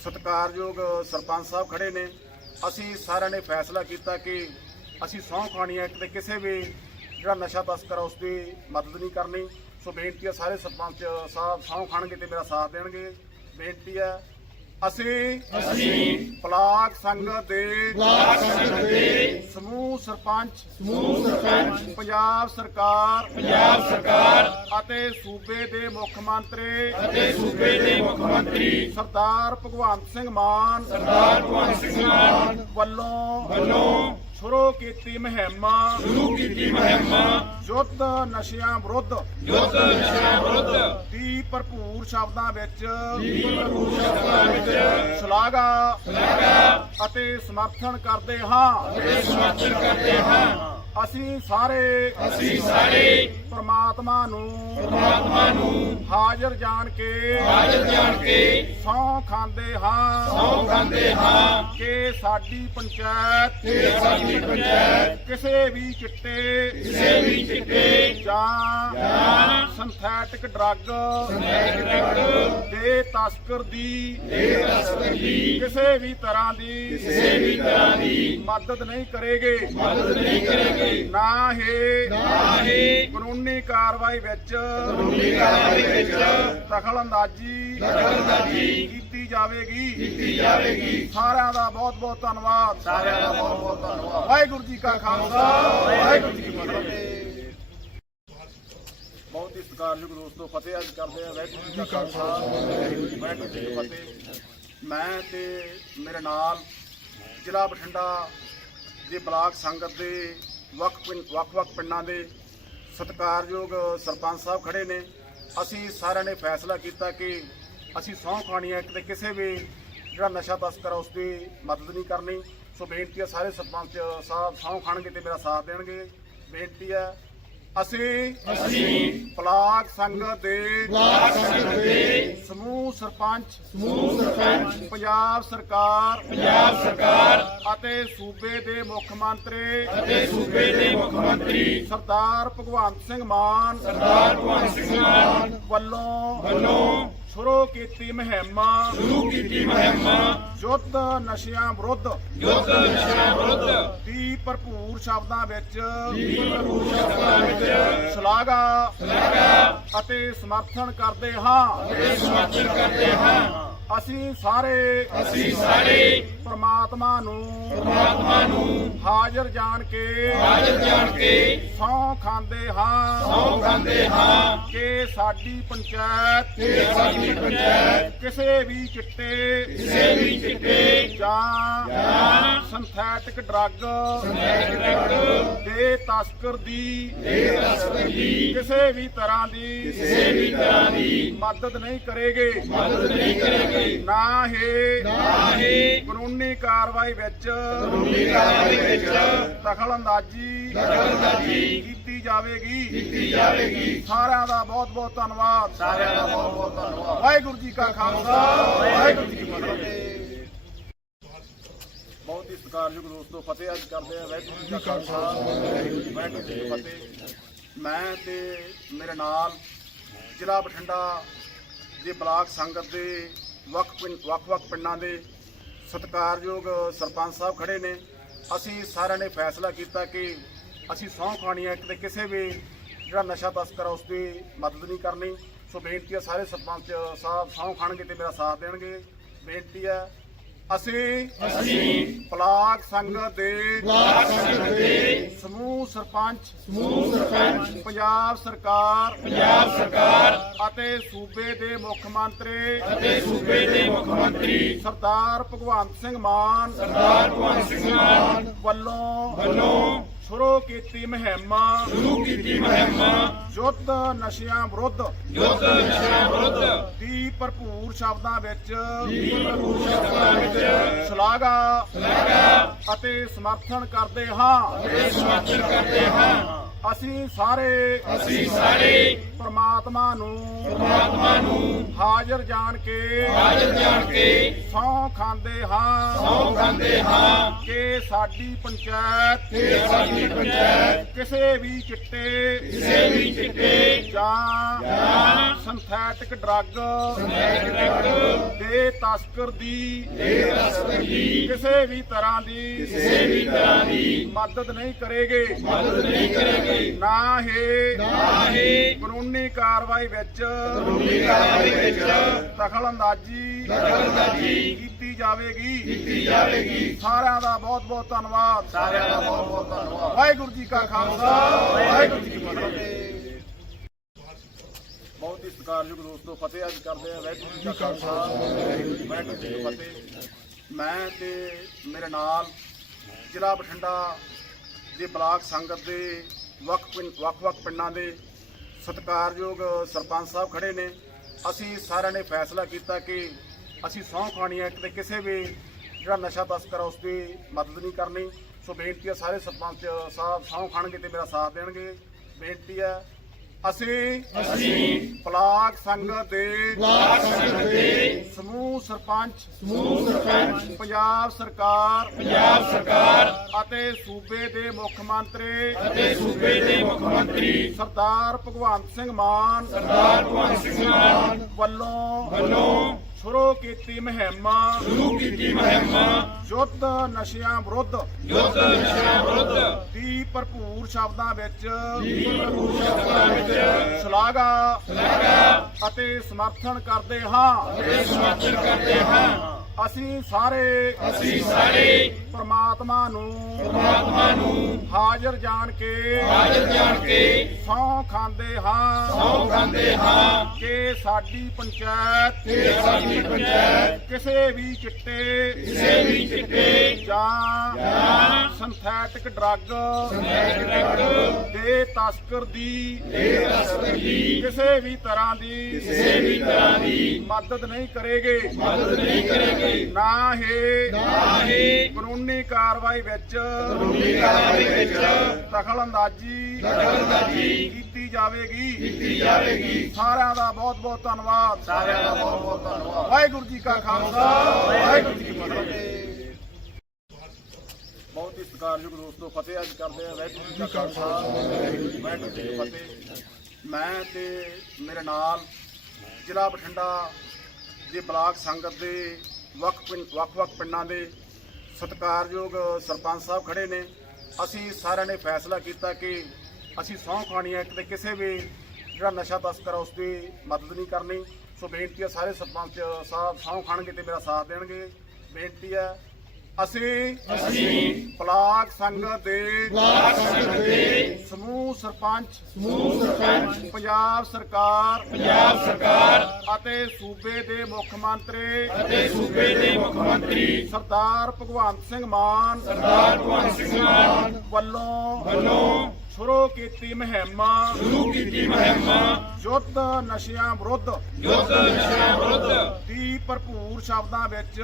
ਸਤਿਕਾਰਯੋਗ ਸਰਪੰਚ ਸਾਹਿਬ ਖੜੇ ਨੇ। ਅਸੀਂ ਸਾਰਿਆਂ ਨੇ ਫੈਸਲਾ ਕੀਤਾ ਕਿ ਅਸੀਂ ਸਹੁੰ ਖਾਣੀ ਹੈ, ਕਿਤੇ ਕਿਸੇ ਵੀ ਜਿਹੜਾ ਨਸ਼ਾ ਤਸਕਰ ਆ ਉਸ ਦੀ ਮਦਦ ਨਹੀਂ ਕਰਨੀ। ਸੋ ਬੇਨਤੀ ਹੈ ਸਾਰੇ ਸਰਪੰਚ ਸਾਹਿਬ ਸਹੁੰ ਖਾਣਗੇ ਤੇ ਮੇਰਾ ਸਾਥ ਦੇਣਗੇ। ਬੇਨਤੀ ਹੈ ਅਸੀਂ ਅਸੀਂ ਬਲਾਕ ਸੰਗਤ ਦੇ ਬਲਾਕ ਸੰਗਤ ਦੇ ਸਮੂਹ ਸਰਪੰਚ ਸਮੂਹ ਸਰਪੰਚ ਪੰਜਾਬ ਸਰਕਾਰ ਪੰਜਾਬ ਸਰਕਾਰ ਅਤੇ ਸੂਬੇ ਦੇ ਮੁੱਖ ਮੰਤਰੀ ਅਤੇ ਸੂਬੇ ਦੇ ਮੁੱਖ ਮੰਤਰੀ ਸਰਦਾਰ ਭਗਵੰਤ ਸਿੰਘ ਮਾਨ ਸਰਦਾਰ ਭਗਵੰਤ ਸਿੰਘ ਮਾਨ ਵੱਲੋਂ ਵੱਲੋਂ ਸ਼ੁਰੂ ਕੀਤੀ ਮੁਹਿੰਮ। ਸ਼ੁਰੂ ਕੀਤੀ ਮੁਹਿੰਮ। ਯੁੱਧ ਨਸ਼ਿਆਂ ਵਿਰੁੱਧ। ਯੁੱਧ ਨਸ਼ਾ ਵਿਰੁੱਧ। ਦੀ ਭਰਪੂਰ ਸ਼ਬਦਾਂ ਵਿੱਚ। ਭਰਪੂਰ ਸ਼ਬਦਾਂ ਵਿੱਚ। ਸ਼ਲਾਘਾ ਸ਼ਲਾਘਾ। ਅਤੇ ਸਮਰਥਨ ਕਰਦੇ ਹਾਂ। ਤੇ ਸਮਰਥਨ ਕਰਦੇ ਹਾਂ। ਅਸੀਂ ਸਾਰੇ ਅਸੀਂ ਸਾਰੇ ਪ੍ਰਮਾਤਮਾ ਨੂੰ। ਪਰਮਾਤਮਾ ਨੂੰ। ਹਾਜ਼ਰ ਜਾਣ ਕੇ। ਹਾਜ਼ਰ ਜਾਣ ਕੇ। ਸਹੁੰ ਖਾਂਦੇ ਹਾਂ। ਸਹੁੰ ਖਾਂਦੇ ਹਾਂ। ਕਿ ਸਾਡੀ ਪੰਚਾਇਤ। ਕਿ ਸਾਡੀ ਪੰਚਾਇਤ। ਕਿਸੇ ਵੀ ਚਿੱਟੇ। ਕਿਸੇ ਵੀ ਚਿੱਟੇ। ਜਾਂ ਜਾਂ ਸਿੰਥੈਟਿਕ ਡਰੱਗ ਡਰੱਗ ਦੇ ਤਸਕਰ ਦੀ। ਦੇ ਤਸਕਰ ਦੀ। ਕਿਸੇ ਵੀ ਤਰ੍ਹਾਂ ਦੀ। ਕਿਸੇ ਵੀ ਤਰ੍ਹਾਂ ਦੀ। ਮਦਦ ਨਹੀਂ ਕਰੇਗੇ। ਮਦਦ ਨਹੀਂ ਕਰੇਗੀ। ਨਾ ਹੀ ਨਾ ਹੀ ਕਾਨੂੰਨੀ ਕਾਰਵਾਈ ਵਿੱਚ ਕਾਨੂੰਨੀ ਕਾਰਵਾਈ ਵਿੱਚ ਦਖਲ ਅੰਦਾਜ਼ੀ ਦਖਲਅੰਦਾਜ਼ੀ ਕੀਤੀ ਜਾਵੇਗੀ। ਕੀਤੀ ਜਾਵੇਗੀ। ਸਾਰਿਆਂ ਦਾ ਬਹੁਤ ਬਹੁਤ ਧੰਨਵਾਦ। ਸਾਰਿਆਂ ਦਾ ਬਹੁਤ ਬਹੁਤ ਧੰਨਵਾਦ। ਵਾਹਿਗੁਰੂ ਜੀ ਕਾ ਖਾਲਸਾ ਵਾਹਿਗੁਰੂ ਜੀ ਕੀ ਫਤਿਹ। ਬਹੁਤ ਹੀ ਸਤਿਕਾਰਯੋਗ ਦੋਸਤੋ ਫਤਿਹ ਅੱਜ ਕਰਦੇ ਆ ਵਾਹਿਗੁਰੂ ਜੀ ਕਾ ਖਾਲਸਾ ਵਾਹਿਗੁਰੂ ਜੀ ਕੀ ਫਤਿਹ। ਮੈਂ ਤੇ ਮੇਰੇ ਨਾਲ ਜ਼ਿਲ੍ਹਾ ਬਠਿੰਡਾ ਦੇ ਬਲਾਕ ਸੰਗਤ ਦੇ ਵੱਖ ਪਿੰਡ- ਵੱਖ-ਵੱਖ ਪਿੰਡਾਂ ਦੇ ਸਤਿਕਾਰਯੋਗ ਸਰਪੰਚ ਸਾਹਿਬ ਖੜੇ ਨੇ। ਅਸੀਂ ਸਾਰਿਆਂ ਨੇ ਫੈਸਲਾ ਕੀਤਾ ਕਿ ਅਸੀਂ ਸਹੁੰ ਖਾਣੀ ਹੈ, ਕਿਤੇ ਕਿਸੇ ਵੀ ਜਿਹੜਾ ਨਸ਼ਾ ਤਸਕਰ ਆ ਉਸ ਦੀ ਮਦਦ ਨਹੀਂ ਕਰਨੀ। ਸੋ ਬੇਨਤੀ ਹੈ ਸਾਰੇ ਸਰਪੰਚ ਸਾਹਿਬ ਸਹੁੰ ਖਾਣਗੇ ਤੇ ਮੇਰਾ ਸਾਥ ਦੇਣਗੇ। ਬੇਨਤੀ ਹੈ ਅਸੀਂ ਅਸੀਂ ਬਲਾਕ ਸੰਗਤ ਦੇ ਬਲਾਕ ਸੰਗਤ ਦੇ ਸਮੂਹ ਸਰਪੰਚ ਸਮੂਹ ਸਰਪੰਚ ਪੰਜਾਬ ਸਰਕਾਰ ਪੰਜਾਬ ਸਰਕਾਰ ਅਤੇ ਸੂਬੇ ਦੇ ਮੁੱਖ ਮੰਤਰੀ ਅਤੇ ਸੂਬੇ ਦੇ ਮੁੱਖ ਮੰਤਰੀ ਸਰਦਾਰ ਭਗਵੰਤ ਸਿੰਘ ਮਾਨ ਸਰਦਾਰ ਭਗਵੰਤ ਸਿੰਘ ਮਾਨ ਵੱਲੋਂ ਵੱਲੋਂ ਸ਼ੁਰੂ ਕੀਤੀ ਮੁਹਿੰਮ। ਸ਼ੁਰੂ ਕੀਤੀ ਮੁਹਿੰਮ। ਯੁੱਧ ਨਸ਼ਿਆਂ ਵਿਰੁੱਧ। ਯੁੱਧ ਨਸ਼ਾ ਵਿਰੁੱਧ। ਦੀ ਭਰਪੂਰ ਸ਼ਬਦਾਂ ਵਿੱਚ। ਭਰਪੂਰ ਸ਼ਬਦਾਂ ਵਿੱਚ। ਸ਼ਲਾਘਾ ਸ਼ਲਾਘਾ। ਅਤੇ ਸਮਰਥਨ ਕਰਦੇ ਹਾਂ। ਸਮਰਥਨ ਕਰਦੇ ਹਾਂ। ਅਸੀਂ ਸਾਰੇ ਅਸੀਂ ਸਾਰੇ ਪ੍ਰਮਾਤਮਾ ਨੂੰ ਪਰਮਾਤਮਾ ਨੂੰ ਹਾਜ਼ਰ ਜਾਣ ਕੇ ਹਾਜ਼ਰ ਜਾਣ ਕੇ ਸਹੁੰ ਖਾਂਦੇ ਹਾਂ। ਸਹੁੰ ਖਾਂਦੇ ਹਾਂ। ਕਿ ਸਾਡੀ ਪੰਚਾਇਤ ਕਿ ਸਾਡੀ ਪੰਚਾਇਤ ਕਿਸੇ ਵੀ ਚਿੱਟੇ ਕਿਸੇ ਵੀ ਚਿੱਟੇ ਜਾਂ ਜਾਂ ਸਿੰਥੈਟਿਕ ਡਰੱਗ ਡਰੱਗ ਦੇ ਤਸਕਰ ਦੀ ਦੇ ਤਸਕਰ ਦੀ ਕਿਸੇ ਵੀ ਤਰ੍ਹਾਂ ਦੀ ਕਿਸੇ ਵੀ ਤਰ੍ਹਾਂ ਦੀ ਮਦਦ ਨਹੀਂ ਕਰੇਗੇ। ਮਦਦ ਨਹੀਂ ਕਰੇਗੀ। ਨਾ ਹੀ ਨਾ ਹੀ ਕਾਨੂੰਨੀ ਕਾਰਵਾਈ ਵਿੱਚ ਕਾਨੂੰਨੀ ਕਾਰਵਾਈ ਵਿੱਚ ਦਖਲ ਅੰਦਾਜ਼ੀ ਦਖਲਅੰਦਾਜ਼ੀ ਕੀਤੀ ਜਾਵੇਗੀ। ਕੀਤੀ ਜਾਵੇਗੀ। ਸਾਰਿਆਂ ਦਾ ਬਹੁਤ ਬਹੁਤ ਧੰਨਵਾਦ। ਸਾਰਿਆਂ ਦਾ ਬਹੁਤ ਬਹੁਤ ਧੰਨਵਾਦ। ਵਾਹਿਗੁਰੂ ਜੀ ਕਾ ਖਾਲਸਾ। ਵਾਹਿਗੁਰੂ ਜੀ ਕੀ ਫਤਿਹ। ਬਹੁਤ ਹੀ ਸਤਿਕਾਰਯੋਗ ਦੋਸਤੋ ਫਤਿਹ ਅੱਜ ਕਰਦੇ ਆ ਵਾਹਿਗੁਰੂ ਜੀ ਕਾ ਖਾਲਸਾ। ਵਾਹਿਗੁਰੂ ਜੀ ਕੀ ਫਤਿਹ। ਮੈਂ ਤੇ ਮੇਰੇ ਨਾਲ ਜ਼ਿਲ੍ਹਾ ਬਠਿੰਡਾ ਦੇ ਬਲਾਕ ਸੰਗਤ ਦੇ ਵੱਖ ਪਿੰਡ- ਵੱਖ-ਵੱਖ ਪਿੰਡਾਂ ਦੇ ਸਤਿਕਾਰਯੋਗ ਸਰਪੰਚ ਸਾਹਿਬ ਖੜੇ ਨੇ। ਅਸੀਂ ਸਾਰਿਆਂ ਨੇ ਫੈਸਲਾ ਕੀਤਾ ਕਿ ਅਸੀਂ ਸਹੁੰ ਖਾਣੀ ਹੈ ਕਿਤੇ ਕਿਸੇ ਵੀ ਜਿਹੜਾ ਨਸ਼ਾ ਤਸਕਰ ਆ ਉਸ ਦੀ ਮਦਦ ਨਹੀਂ ਕਰਨੀ। ਸੋ ਬੇਨਤੀ ਹੈ ਸਾਰੇ ਸਰਪੰਚ ਸਾਹਿਬ ਸਹੁੰ ਖਾਣਗੇ ਤੇ ਮੇਰਾ ਸਾਥ ਦੇਣਗੇ। ਬੇਨਤੀ ਹੈ ਅਸੀਂ ਅਸੀਂ ਬਲਾਕ ਸੰਗਤ ਦੇ ਬਲਾਕ ਸੰਗਤ ਦੇ ਸਮੂਹ ਸਰਪੰਚ ਸਮੂਹ ਸਰਪੰਚ ਪੰਜਾਬ ਸਰਕਾਰ ਪੰਜਾਬ ਸਰਕਾਰ ਅਤੇ ਸੂਬੇ ਦੇ ਮੁੱਖ ਮੰਤਰੀ ਅਤੇ ਸੂਬੇ ਦੇ ਮੁੱਖ ਮੰਤਰੀ ਸਰਦਾਰ ਭਗਵੰਤ ਸਿੰਘ ਮਾਨ ਸਰਦਾਰ ਭਗਵੰਤ ਸਿੰਘ ਮਾਨ ਵੱਲੋਂ ਵੱਲੋਂ ਸ਼ੁਰੂ ਕੀਤੀ ਮੁਹਿੰਮ। ਸ਼ੁਰੂ ਕੀਤੀ ਮੁਹਿੰਮ। ਯੁੱਧ ਨਸ਼ਿਆਂ ਵਿਰੁੱਧ। ਯੁੱਧ ਨਸ਼ਾ ਵਿਰੁੱਧ। ਦੀ ਭਰਪੂਰ ਸ਼ਬਦਾਂ ਵਿੱਚ। ਭਰਪੂਰ ਸ਼ਬਦਾਂ ਵਿੱਚ। ਸ਼ਲਾਘਾ ਸ਼ਲਾਘਾ। ਅਤੇ ਸਮਰਥਨ ਕਰਦੇ ਹਾਂ। ਤੇ ਸਮਰਥਨ ਕਰਦੇ ਹਾਂ। ਅਸੀਂ ਸਾਰੇ ਅਸੀਂ ਸਾਰੇ ਪ੍ਰਮਾਤਮਾ ਨੂੰ ਪਰਮਾਤਮਾ ਨੂੰ ਹਾਜ਼ਰ ਜਾਣ ਕੇ ਹਾਜ਼ਰ ਜਾਣ ਕੇ ਸਹੁੰ ਖਾਂਦੇ ਹਾਂ। ਸਹੁੰ ਖਾਂਦੇ ਹਾਂ। ਕਿ ਕਿ ਸਾਡੀ ਪੰਚਾਇਤ ਕਿ ਸਾਡੀ ਪੰਚਾਇਤ ਕਿਸੇ ਵੀ ਚਿੱਟੇ ਕਿਸੇ ਵੀ ਚਿੱਟੇ ਜਾਂ ਜਾਂ ਸਿੰਥੈਟਿਕ ਡਰੱਗ ਡਰੱਗ ਦੇ ਤਸਕਰ ਦੀ ਦੇ ਤਸਕਰ ਦੀ ਕਿਸੇ ਵੀ ਤਰ੍ਹਾਂ ਦੀ ਕਿਸੇ ਵੀ ਤਰ੍ਹਾਂ ਦੀ ਮਦਦ ਨਹੀਂ ਕਰੇਗੇ। ਮਦਦ ਨਹੀਂ ਕਰੇਗੀ। ਨਾ ਹੀ ਨਾ ਹੀ ਕਾਨੂੰਨੀ ਕਾਰਵਾਈ ਵਿੱਚ। ਕਾਨੂੰਨੀ ਕਾਰਵਾਈ ਵਿੱਚ। ਦਖਲ ਅੰਦਾਜ਼ੀ। ਦਖਲਅੰਦਾਜ਼ੀ ਕੀਤੀ ਜਾਵੇਗੀ। ਕੀਤੀ ਜਾਵੇਗੀ। ਸਾਰਿਆਂ ਦਾ ਬਹੁਤ ਬਹੁਤ ਧੰਨਵਾਦ। ਸਾਰਿਆਂ ਦਾ ਬਹੁਤ ਬਹੁਤ ਧੰਨਵਾਦ। ਵਾਹਿਗੁਰੂ ਜੀ ਕਾ ਖਾਲਸਾ। ਵਾਹਿਗੁਰੂ ਜੀ ਕੀ ਫਤਿਹ। ਬਹੁਤ ਹੀ ਸਤਿਕਾਰਯੋਗ ਦੋਸਤੋ ਫਤਿਹ ਅੱਜ ਕਰਦੇ ਆ ਵਾਹਿਗੁਰੂ ਜੀ ਕਾ ਖਾਲਸਾ। ਵਾਹਿਗੁਰੂ ਜੀ ਕੀ ਫਤਿਹ। ਮੈਂ ਤੇ ਮੇਰੇ ਨਾਲ ਜ਼ਿਲ੍ਹਾ ਬਠਿੰਡਾ ਦੇ ਬਲਾਕ ਸੰਗਤ ਦੇ ਵੱਖ-ਵੱਖ ਪਿੰਡਾਂ ਦੇ ਸਤਿਕਾਰਯੋਗ ਸਰਪੰਚ ਸਾਹਿਬ ਖੜੇ ਨੇ। ਅਸੀਂ ਸਾਰਿਆਂ ਨੇ ਫੈਸਲਾ ਕੀਤਾ ਕਿ ਅਸੀਂ ਸਹੁੰ ਖਾਣੀ ਹੈ ਕਿ ਕਿਸੇ ਵੀ ਜਿਹੜਾ ਨਸ਼ਾ ਤਸਕਰ ਆ ਉਸ ਦੀ ਮਦਦ ਨਹੀਂ ਕਰਨੀ। ਸੋ ਬੇਨਤੀ ਹੈ ਸਾਰੇ ਸਰਪੰਚ ਸਾਹਿਬ ਸਹੁੰ ਖਾਣਗੇ ਤੇ ਮੇਰਾ ਸਾਥ ਦੇਣਗੇ। ਬੇਨਤੀ ਹੈ ਅਸੀਂ ਅਸੀਂ ਬਲਾਕ ਸੰਗਤ ਦੇ ਬਲਾਕ ਸੰਗਤ ਦੇ ਸਮੂਹ ਸਰਪੰਚ ਸਮੂਹ ਸਰਪੰਚ ਪੰਜਾਬ ਸਰਕਾਰ ਪੰਜਾਬ ਸਰਕਾਰ ਅਤੇ ਸੂਬੇ ਦੇ ਮੁੱਖ ਮੰਤਰੀ ਅਤੇ ਸੂਬੇ ਦੇ ਮੁੱਖ ਮੰਤਰੀ ਸਰਦਾਰ ਭਗਵੰਤ ਸਿੰਘ ਮਾਨ ਸਰਦਾਰ ਭਗਵੰਤ ਸਿੰਘ ਮਾਨ ਵੱਲੋਂ ਵੱਲੋਂ ਸ਼ੁਰੂ ਕੀਤੀ ਮੁਹਿੰਮ। ਸ਼ੁਰੂ ਕੀਤੀ ਮੁਹਿੰਮ। ਯੁੱਧ ਨਸ਼ਿਆਂ ਵਿਰੁੱਧ। ਯੁੱਧ ਨਸ਼ਾ ਵਿਰੁੱਧ। ਦੀ ਭਰਪੂਰ ਸ਼ਬਦਾਂ ਵਿੱਚ। ਭਰਪੂਰ ਸ਼ਬਦਾਂ ਵਿੱਚ। ਸ਼ਲਾਘਾ ਸ਼ਲਾਘਾ। ਅਤੇ ਸਮਰਥਨ ਕਰਦੇ ਹਾਂ। ਸਮਰਥਨ ਕਰਦੇ ਹਾਂ। ਅਸੀਂ ਸਾਰੇ ਅਸੀਂ ਸਾਰੇ ਪ੍ਰਮਾਤਮਾ ਨੂੰ ਪਰਮਾਤਮਾ ਨੂੰ ਹਾਜ਼ਰ ਜਾਣ ਕੇ ਹਾਜ਼ਰ ਜਾਣ ਕੇ ਸਹੁੰ ਖਾਂਦੇ ਹਾਂ। ਸਹੁੰ ਖਾਂਦੇ ਹਾਂ। ਕਿ ਸਾਡੀ ਪੰਚਾਇਤ ਕਿ ਸਾਡੀ ਪੰਚਾਇਤ ਕਿਸੇ ਵੀ ਚਿੱਟੇ ਕਿਸੇ ਵੀ ਚਿੱਟੇ ਜਾਂ ਸਿੰਥੈਟਿਕ ਡਰੱਗ ਡਰੱਗ ਦੇ ਤਸਕਰ ਦੀ। ਦੇ ਤਸਕਰ ਦੀ। ਕਿਸੇ ਵੀ ਤਰ੍ਹਾਂ ਦੀ ਕਿਸੇ ਵੀ ਤਰ੍ਹਾਂ ਦੀ ਮਦਦ ਨਹੀਂ ਕਰੇਗੇ। ਮਦਦ ਨਹੀਂ ਕਰੇਗੀ। ਨਾ ਹੀ ਨਾ ਹੀ ਕਾਨੂੰਨੀ ਕਾਰਵਾਈ ਵਿੱਚ ਕਾਨੂੰਨੀ ਕਾਰਵਾਈ ਵਿੱਚ ਦਖਲ ਅੰਦਾਜ਼ੀ ਦਖਲਅੰਦਾਜ਼ੀ ਕੀਤੀ ਜਾਵੇਗੀ। ਕੀਤੀ ਜਾਵੇਗੀ। ਸਾਰਿਆਂ ਦਾ ਬਹੁਤ ਬਹੁਤ ਧੰਨਵਾਦ। ਸਾਰਿਆਂ ਦਾ ਬਹੁਤ ਬਹੁਤ ਧੰਨਵਾਦ। ਵਾਹਿਗੁਰੂ ਜੀ ਕਾ ਖਾਲਸਾ। ਵਾਹਿਗੁਰੂ ਜੀ ਕੀ ਫਤਿਹ। ਬਹੁਤ ਹੀ ਸਤਿਕਾਰਯੋਗ ਦੋਸਤੋ ਫਤਿਹ ਅੱਜ ਕਰਦੇ ਆ ਵਾਹਿਗੁਰੂ ਜੀ ਕਾ ਖਾਲਸਾ, ਵਾਹਿਗੁਰੂ ਜੀ ਕੀ ਫਤਿਹ। ਮੈਂ ਤੇ ਮੇਰੇ ਨਾਲ ਜ਼ਿਲ੍ਹਾ ਬਠਿੰਡਾ ਦੇ ਬਲਾਕ ਸੰਗਤ ਦੇ ਵੱਖ ਪਿੰਡ- ਵੱਖ-ਵੱਖ ਪਿੰਡਾਂ ਦੇ ਸਤਿਕਾਰਯੋਗ ਸਰਪੰਚ ਸਾਹਿਬ ਖੜੇ ਨੇ। ਅਸੀਂ ਸਾਰਿਆਂ ਨੇ ਫੈਸਲਾ ਕੀਤਾ ਕਿ ਅਸੀਂ ਸਹੁੰ ਖਾਣੀ ਹੈ ਕਿ ਕਿਸੇ ਵੀ ਜਿਹੜਾ ਨਸ਼ਾ ਤਸਕਰ ਆ ਉਸ ਦੀ ਮਦਦ ਨਹੀਂ ਕਰਨੀ। ਸੋ ਬੇਨਤੀ ਹੈ ਸਾਰੇ ਸਰਪੰਚ ਸਾਹਿਬ ਸਹੁੰ ਖਾਣਗੇ ਤੇ ਮੇਰਾ ਸਾਥ ਦੇਣਗੇ। ਬੇਨਤੀ ਹੈ ਅਸੀਂ ਅਸੀਂ ਬਲਾਕ ਸੰਗਤ ਦੇ ਬਲਾਕ ਸੰਗਤ ਦੇ ਸਮੂਹ ਸਰਪੰਚ ਸਮੂਹ ਸਰਪੰਚ ਪੰਜਾਬ ਸਰਕਾਰ ਪੰਜਾਬ ਸਰਕਾਰ ਅਤੇ ਸੂਬੇ ਦੇ ਮੁੱਖ ਮੰਤਰੀ ਅਤੇ ਸੂਬੇ ਦੇ ਮੁੱਖ ਮੰਤਰੀ ਸਰਦਾਰ ਭਗਵੰਤ ਸਿੰਘ ਮਾਨ ਸਰਦਾਰ ਭਗਵੰਤ ਸਿੰਘ ਮਾਨ ਵੱਲੋਂ ਵੱਲੋਂ ਸ਼ੁਰੂ ਕੀਤੀ ਮੁਹਿੰਮ। ਸ਼ੁਰੂ ਕੀਤੀ ਮੁਹਿੰਮ। ਯੁੱਧ ਨਸ਼ਿਆਂ ਵਿਰੁੱਧ। ਯੁੱਧ ਨਸ਼ਾ ਵਿਰੁੱਧ। ਦੀ ਭਰਪੂਰ ਸ਼ਬਦਾਂ ਵਿੱਚ।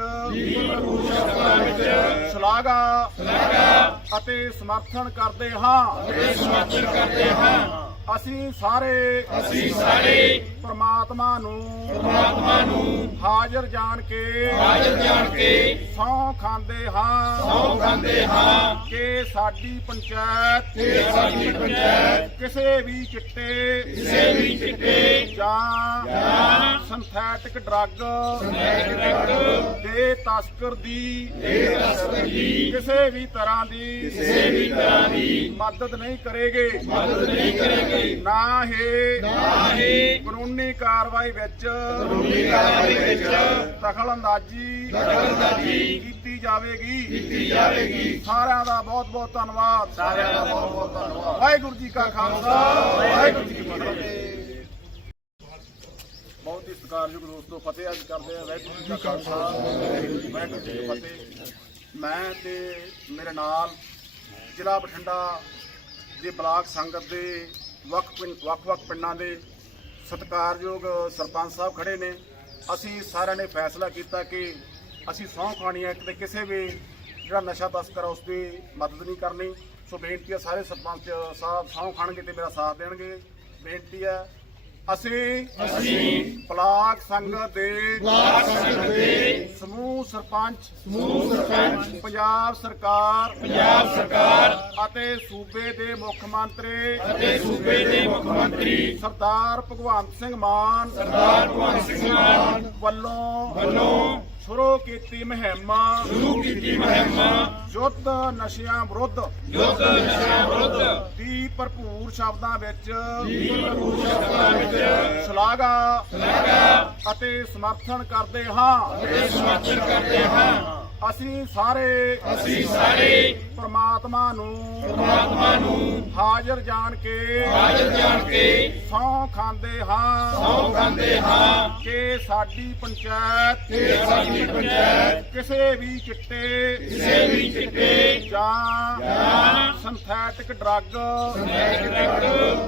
ਭਰਪੂਰ ਸ਼ਬਦਾਂ ਵਿੱਚ। ਸ਼ਲਾਘਾ ਸ਼ਲਾਘਾ। ਅਤੇ ਸਮਰਥਨ ਕਰਦੇ ਹਾਂ। ਤੇ ਸਮਰਥਨ ਕਰਦੇ ਹਾਂ। ਅਸੀਂ ਸਾਰੇ ਅਸੀਂ ਸਾਰੇ ਪ੍ਰਮਾਤਮਾ ਨੂੰ ਪਰਮਾਤਮਾ ਨੂੰ ਹਾਜ਼ਰ ਜਾਣ ਕੇ ਹਾਜ਼ਰ ਜਾਣ ਕੇ ਸਹੁੰ ਖਾਂਦੇ ਹਾਂ। ਸਹੁੰ ਖਾਂਦੇ ਹਾਂ। ਕਿ ਸਾਡੀ ਪੰਚਾਇਤ ਕਿ ਸਾਡੀ ਪੰਚਾਇਤ ਕਿਸੇ ਵੀ ਚਿੱਟੇ ਕਿਸੇ ਵੀ ਚਿੱਟੇ ਜਾਂ ਜਾਂ ਸਿੰਥੈਟਿਕ ਡਰੱਗ ਡਰੱਗ ਦੇ ਤਸਕਰ ਦੀ ਦੇ ਤਸਕਰ ਦੀ ਕਿਸੇ ਵੀ ਤਰ੍ਹਾਂ ਦੀ ਕਿਸੇ ਵੀ ਤਰ੍ਹਾਂ ਦੀ ਮਦਦ ਨਹੀਂ ਕਰੇਗੇ। ਮਦਦ ਨਹੀਂ ਕਰੇਗੀ। ਨਾ ਹੀ ਨਾ ਹੀ ਕਾਨੂੰਨੀ ਕਾਰਵਾਈ ਵਿੱਚ ਕਾਨੂੰਨੀ ਕਾਰਵਾਈ ਵਿੱਚ ਦਖਲ ਅੰਦਾਜ਼ੀ ਦਖਲਅੰਦਾਜ਼ੀ ਕੀਤੀ ਜਾਵੇਗੀ। ਕੀਤੀ ਜਾਵੇਗੀ। ਸਾਰਿਆਂ ਦਾ ਬਹੁਤ ਬਹੁਤ ਧੰਨਵਾਦ। ਸਾਰਿਆਂ ਦਾ ਬਹੁਤ ਬਹੁਤ ਧੰਨਵਾਦ। ਵਾਹਿਗੁਰੂ ਜੀ ਕਾ ਖਾਲਸਾ। ਵਾਹਿਗੁਰੂ ਜੀ ਕੀ ਫਤਿਹ। ਬਹੁਤ ਹੀ ਸਤਿਕਾਰਯੋਗ ਦੋਸਤੋ ਫਤਿਹ ਅੱਜ ਕਰਦੇ ਆ ਵਾਹਿਗੁਰੂ ਜੀ ਕਾ ਖਾਲਸਾ। ਵਾਹਿਗੁਰੂ ਜੀ ਕੀ ਫਤਿਹ। ਮੈਂ ਤੇ ਮੇਰੇ ਨਾਲ ਜ਼ਿਲ੍ਹਾ ਬਠਿੰਡਾ ਦੇ ਬਲਾਕ ਸੰਗਤ ਦੇ ਵੱਖ ਪਿੰਡ- ਵੱਖ-ਵੱਖ ਪਿੰਡਾਂ ਦੇ ਸਤਿਕਾਰਯੋਗ ਸਰਪੰਚ ਸਾਹਿਬ ਖੜੇ ਨੇ। ਅਸੀਂ ਸਾਰਿਆਂ ਨੇ ਫੈਸਲਾ ਕੀਤਾ ਕਿ ਅਸੀਂ ਸਹੁੰ ਖਾਣੀ ਹੈ ਕਿ ਕਿਸੇ ਵੀ ਜਿਹੜਾ ਨਸ਼ਾ ਤਸਕਰ ਆ ਉਸ ਦੀ ਮਦਦ ਨਹੀਂ ਕਰਨੀ। ਸੋ ਬੇਨਤੀ ਹੈ ਸਾਰੇ ਸਰਪੰਚ ਸਾਹਿਬ ਸਹੁੰ ਖਾਣਗੇ ਤੇ ਮੇਰਾ ਸਾਥ ਦੇਣਗੇ। ਬੇਨਤੀ ਹੈ ਅਸੀਂ ਅਸੀਂ ਬਲਾਕ ਸੰਗਤ ਦੇ ਬਲਾਕ ਸੰਗਤ ਦੇ ਸਮੂਹ ਸਰਪੰਚ ਸਮੂਹ ਸਰਪੰਚ ਪੰਜਾਬ ਸਰਕਾਰ ਪੰਜਾਬ ਸਰਕਾਰ ਅਤੇ ਸੂਬੇ ਦੇ ਮੁੱਖ ਮੰਤਰੀ ਅਤੇ ਸੂਬੇ ਦੇ ਮੁੱਖ ਮੰਤਰੀ ਸਰਦਾਰ ਭਗਵੰਤ ਸਿੰਘ ਮਾਨ ਸਰਦਾਰ ਭਗਵੰਤ ਸਿੰਘ ਮਾਨ ਵੱਲੋਂ ਵੱਲੋਂ ਸ਼ੁਰੂ ਕੀਤੀ ਮੁਹਿੰਮ। ਸ਼ੁਰੂ ਕੀਤੀ ਮੁਹਿੰਮ। ਯੁੱਧ ਨਸ਼ਿਆਂ ਵਿਰੁੱਧ। ਯੁੱਧ ਨਸ਼ਾ ਵਿਰੁੱਧ। ਦੀ ਭਰਪੂਰ ਸ਼ਬਦਾਂ ਵਿੱਚ। ਭਰਪੂਰ ਸ਼ਬਦਾਂ ਵਿੱਚ। ਸ਼ਲਾਘਾ ਸ਼ਲਾਘਾ। ਅਤੇ ਸਮਰਥਨ ਕਰਦੇ ਹਾਂ। ਤੇ ਸਮਰਥਨ ਕਰਦੇ ਹਾਂ। ਅਸੀਂ ਸਾਰੇ ਅਸੀਂ ਸਾਰੇ ਪ੍ਰਮਾਤਮਾ ਨੂੰ ਪਰਮਾਤਮਾ ਨੂੰ ਹਾਜ਼ਰ ਜਾਣ ਕੇ ਹਾਜ਼ਰ ਜਾਣ ਕੇ ਸਹੁੰ ਖਾਂਦੇ ਹਾਂ। ਸਹੁੰ ਖਾਂਦੇ ਹਾਂ। ਕਿ ਸਾਡੀ ਪੰਚਾਇਤ ਕਿ ਸਾਡੀ ਪੰਚਾਇਤ ਕਿਸੇ ਵੀ ਚਿੱਟੇ ਕਿਸੇ ਵੀ ਚਿੱਟੇ ਜਾਂ ਜਾਂ ਸਿੰਥੈਟਿਕ ਡਰੱਗ ਡਰੱਗ